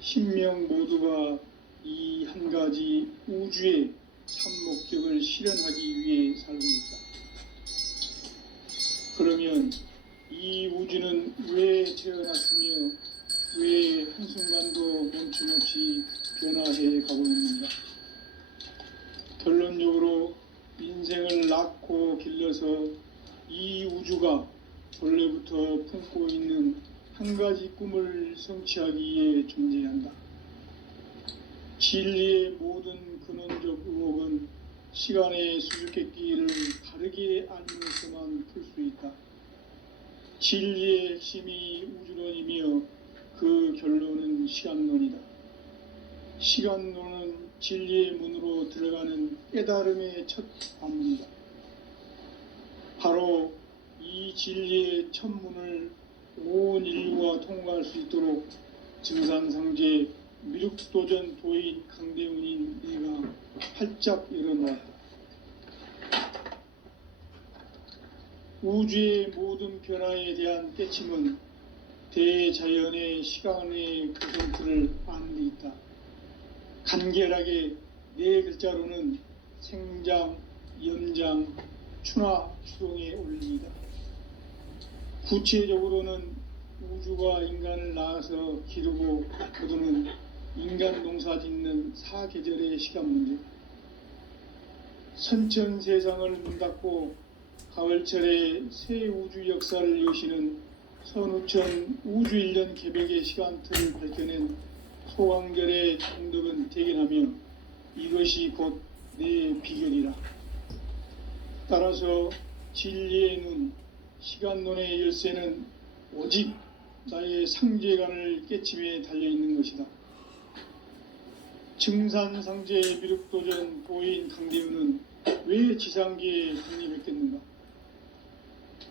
신명 모두가 이 한 가지 우주의 참 목적을 실현하기 위해 살고 있다. 그러면 이 우주는 왜 태어났으며 왜 한순간도 멈춤없이 변화해 가고 있는가? 결론적으로 인생을 낳고 길러서 이 우주가 본래부터 품고 있는 한 가지 꿈을 성취하기 위해 존재한다. 진리의 모든 근원적 의혹은 시간의 수수께끼를 바르게 알면서만 풀 수 있다. 진리의 핵심이 우주론이며 그 결론은 시간론이다. 시간론은 진리의 문으로 들어가는 깨달음의 첫 관문이다. 바로 이 진리의 첫 문을 온 인류가 통과할 수 있도록 증산상제 미륵도전 도인 강대훈인 내가 활짝 열어놓았다. 우주의 모든 변화에 대한 깨침은 대자연의 시간의 구성틀을 아는 데 있다. 간결하게 네 글자로는 생장, 연장, 추나 추동의 원리이다. 구체적으로는 우주가 인간을 낳아서 기르고 거두는 인간 농사 짓는 사계절의 시간 문제. 선천 세상을 문 닫고 가을철에 새 우주 역사를 여시는 선우천 우주일년 개벽의 시간틀을 밝혀낸 소강절의 정덕은 대견하며 이것이 곧 내 비결이라. 따라서 진리의 눈, 시간론의 열쇠는 오직 나의 상제관을 깨침에 달려있는 것이다. 증산상제 미륵도전 도인 강대훈은 왜 지상계에 독립했겠는가?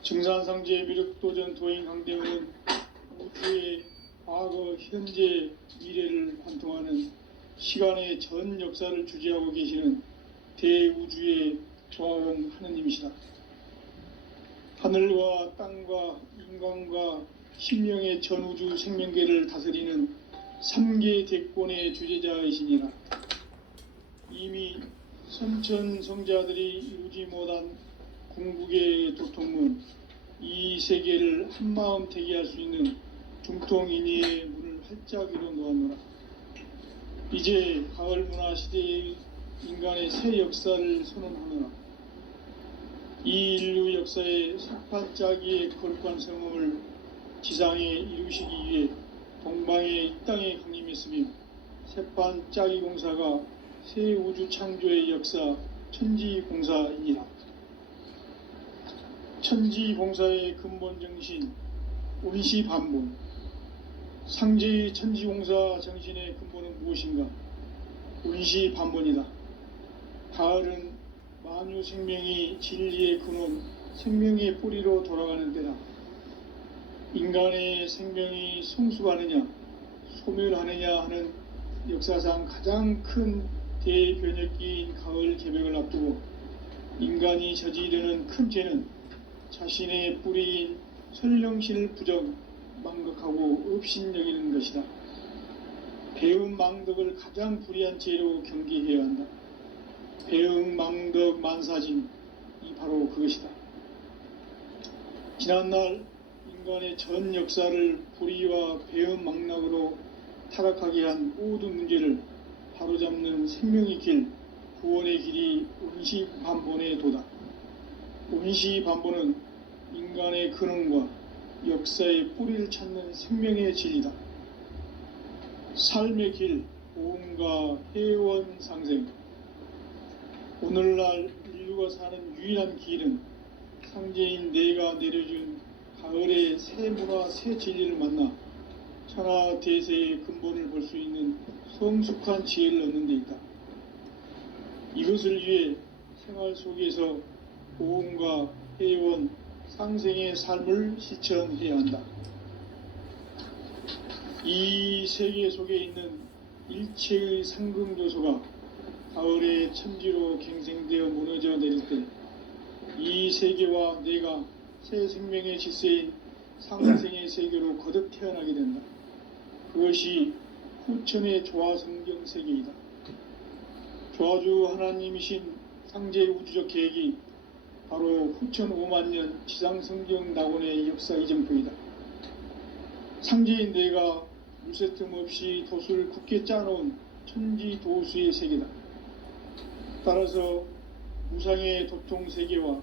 증산상제 미륵도전 도인 강대훈은 우주의 과거, 현재, 미래를 관통하는 시간의 전 역사를 주재하고 계시는 대우주의 조화원 하느님이시다. 하늘과 땅과 인간과 신명의 전우주 생명계를 다스리는 3계 대권의 주재자이시니라. 이미 선천성자들이 이루지 못한 궁극의 도통문, 이 세계를 한마음 대기할 수 있는 중통인의의 문을 활짝 열어 놓았노라. 이제 가을 문화 시대의 인간의 새 역사를 선언하노라. 이 인류 역사의 석판짜기의 거룩한 성음을 지상에 이루시기 위해 동방의 이 땅에 강림했으며 새판짜기 공사가 새 우주 창조의 역사 천지공사이니라. 천지공사의 근본 정신 운시반본. 상제의 천지공사 정신의 근본은 무엇인가? 운시반본이다. 가을은 만유 생명이 진리의 근원, 생명의 뿌리로 돌아가는 때다. 인간의 생명이 성숙하느냐, 소멸하느냐 하는 역사상 가장 큰 대변혁기인 가을 개벽을 앞두고 인간이 저지르는 큰 죄는 자신의 뿌리인 설령신을 부정, 망각하고 업신여기는 것이다. 배음 망덕을 가장 불의한 죄로 경계해야 한다. 배음 망덕 만사짐이 바로 그것이다. 지난날 인간의 전 역사를 불의와 배음 망락으로 타락하게 한 모든 문제를 바로잡는 생명의 길, 구원의 길이 운시반본의 도다. 운시반본은 인간의 근원과 역사의 뿌리를 찾는 생명의 진리다. 삶의 길, 보험과 회원 상생. 오늘날 인류가 사는 유일한 길은 상제인 내가 내려준 가을의 새 문화, 새 진리를 만나 천하 대세의 근본을 볼 수 있는 성숙한 지혜를 얻는 데 있다. 이것을 위해 생활 속에서 보험과 회원, 상생의 삶을 실천해야 한다. 이 세계 속에 있는 일체의 상금 요소가 가을의 천지로 갱생되어 무너져 내릴 때 이 세계와 내가 새 생명의 질서인 상생의 세계로 거듭 태어나게 된다. 그것이 후천의 조화성경 세계이다. 조화주 하나님이신 상제의 우주적 계획이 바로 후천 5만년 지상성경 낙원의 역사 이정표이다. 상제인 내가 물새틈 없이 돛을 굳게 짜놓은 천지도수의 세계다. 따라서 무상의 도통 세계와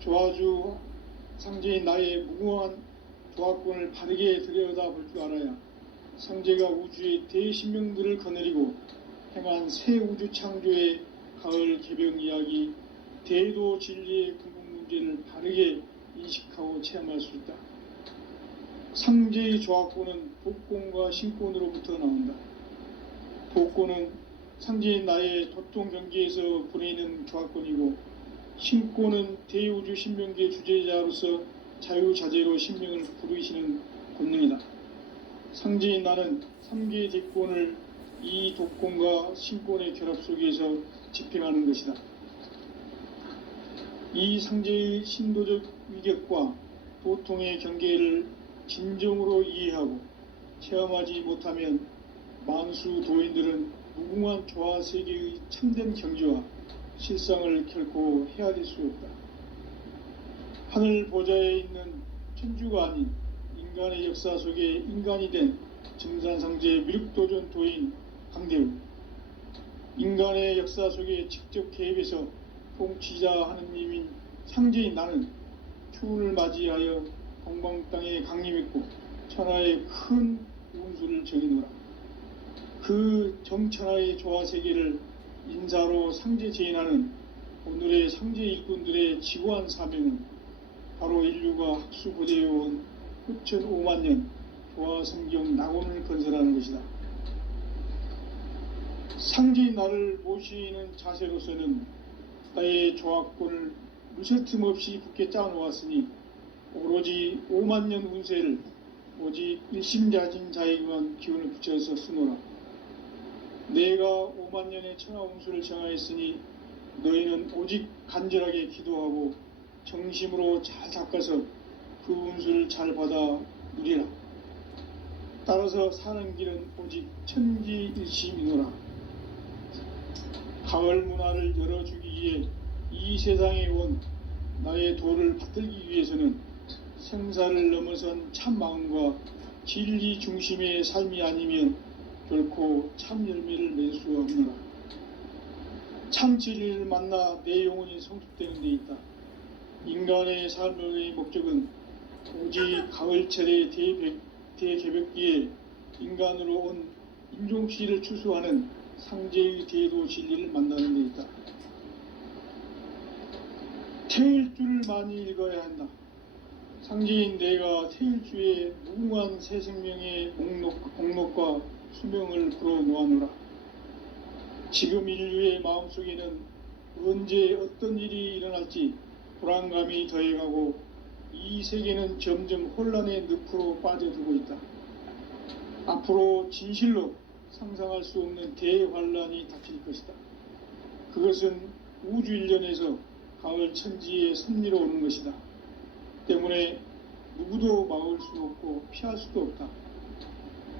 조화주 상제인 나의 무궁한 조화권을 바르게 들여다볼 줄 알아야 상제가 우주의 대신명들을 거느리고 행한 새 우주 창조의 가을 개벽 이야기, 대도 진리의 근본 문제를 바르게 인식하고 체험할 수 있다. 상제의 조화권은 복권과 신권으로부터 나온다. 복권은 상제인 나의 도통 경계에서 보내는 조화권이고, 신권은 대우주 신명계 주제자로서 자유자재로 신명을 부르시는 권능이다. 상제인 나는 3개의 대권을 이 독권과 신권의 결합 속에서 집행하는 것이다. 이 상제의 신도적 위격과 도통의 경계를 진정으로 이해하고 체험하지 못하면 만수 도인들은 무궁한 조화세계의 참된 경지와 실상을 결코 헤아릴 수 없다. 하늘 보좌에 있는 천주가 아닌 인간의 역사 속에 인간이 된 증산상제 미륵도전 도인 강대우, 인간의 역사 속에 직접 개입해서 통치자 하느님인 상제인 나는 추운을 맞이하여 동방 땅에 강림했고 천하의 큰 운수를 정의노라. 그 정천하의 조화세계를 인사로 상제 제인하는 오늘의 상제 일꾼들의 지고한 사명은 바로 인류가 학수고대해온 후천 5만년 조화성경 낙원을 건설하는 것이다. 상제인 나를 모시는 자세로서는 나의 조화권을 무쇠틈 없이 굳게 짜놓았으니 오로지 5만년 운세를 오직 일심자진 자에게만 기운을 붙여서 쓰노라. 내가 5만년의 천하 운수를 정하였으니 너희는 오직 간절하게 기도하고 정심으로 잘 닦아서 그 운수를 잘 받아 누리라. 따라서 사는 길은 오직 천지일심이노라. 가을 문화를 열어주기 위해 이 세상에 온 나의 도를 받들기 위해서는 생사를 넘어선 참 마음과 진리 중심의 삶이 아니면 결코 참 열매를 맺을 수가 없노라. 참 진리를 만나 내 영혼이 성숙되는 데 있다. 인간의 삶의 목적은 오직 가을철의 대개벽기에 인간으로 온 인종씨를 추수하는 상제의 대도 진리를 만나는 데 있다. 태일주를 많이 읽어야 한다. 상제인 내가 태일주의 무궁한 새 생명의 목록과 수명을 풀어놓아노라. 지금 인류의 마음속에는 언제 어떤 일이 일어날지 불안감이 더해가고 이 세계는 점점 혼란의 늪으로 빠져들고 있다. 앞으로 진실로 상상할 수 없는 대환란이 닥칠 것이다. 그것은 우주 일련에서 가을 천지의 섭리로 오는 것이다. 때문에 누구도 막을 수 없고 피할 수도 없다.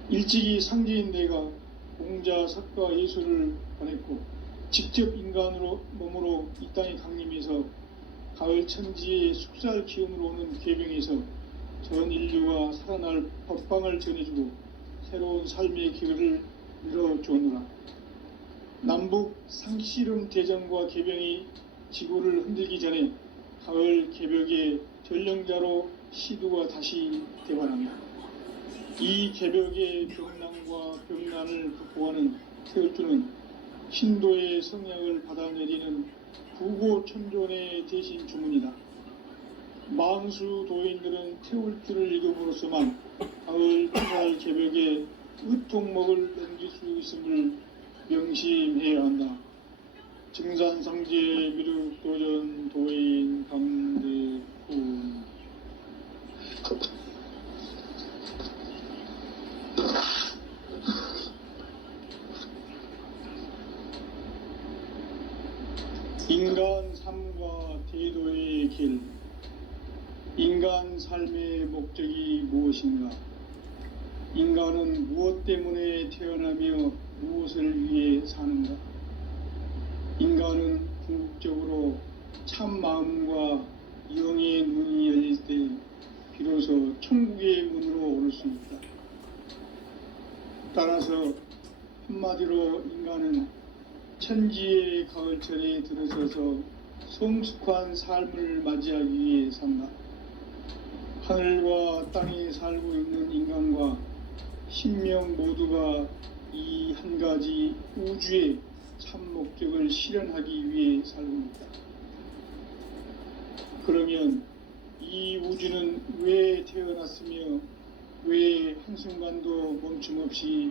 일찍이 상제인 내가 공자, 석가, 예수를 보냈고 직접 인간으로 몸으로 이 땅에 강림해서 가을 천지의 숙살 기운으로 오는 계병에서 전 인류가 살아날 법방을 전해주고 새로운 삶의 기회를 열어주오노라. 남북 상씨름 대전과 계병이 지구를 흔들기 전에 가을 개벽의 전령자로 시두가 다시 대발한다. 이 개벽의 병난과 병난을 극복하는 태울주는 신도의 성약을 받아내리는 부고천존의 대신 주문이다. 망수 도인들은 태울주를 읽음으로써만 가을 추살 개벽의 의통목을 넘길 수 있음을 명심해야 한다. 증산상제 미륵도전 도인 강대훈. 인간 삶과 대도의 길. 인간 삶의 목적이 무엇인가? 인간은 무엇 때문에 태어나며 무엇을 위해 사는가? 인간은 궁극적으로 참 마음과 영의 눈이 열릴 때 비로소 천국의 문으로 오를 수 있다. 따라서 한마디로 인간은 천지의 가을철에 들어서서 성숙한 삶을 맞이하기 위해 산다. 하늘과 땅에 살고 있는 인간과 신명 모두가 이 한 가지 우주의 참 목적을 실현하기 위해 살고 있다. 그러면 이 우주는 왜 태어났으며 왜 한순간도 멈춤없이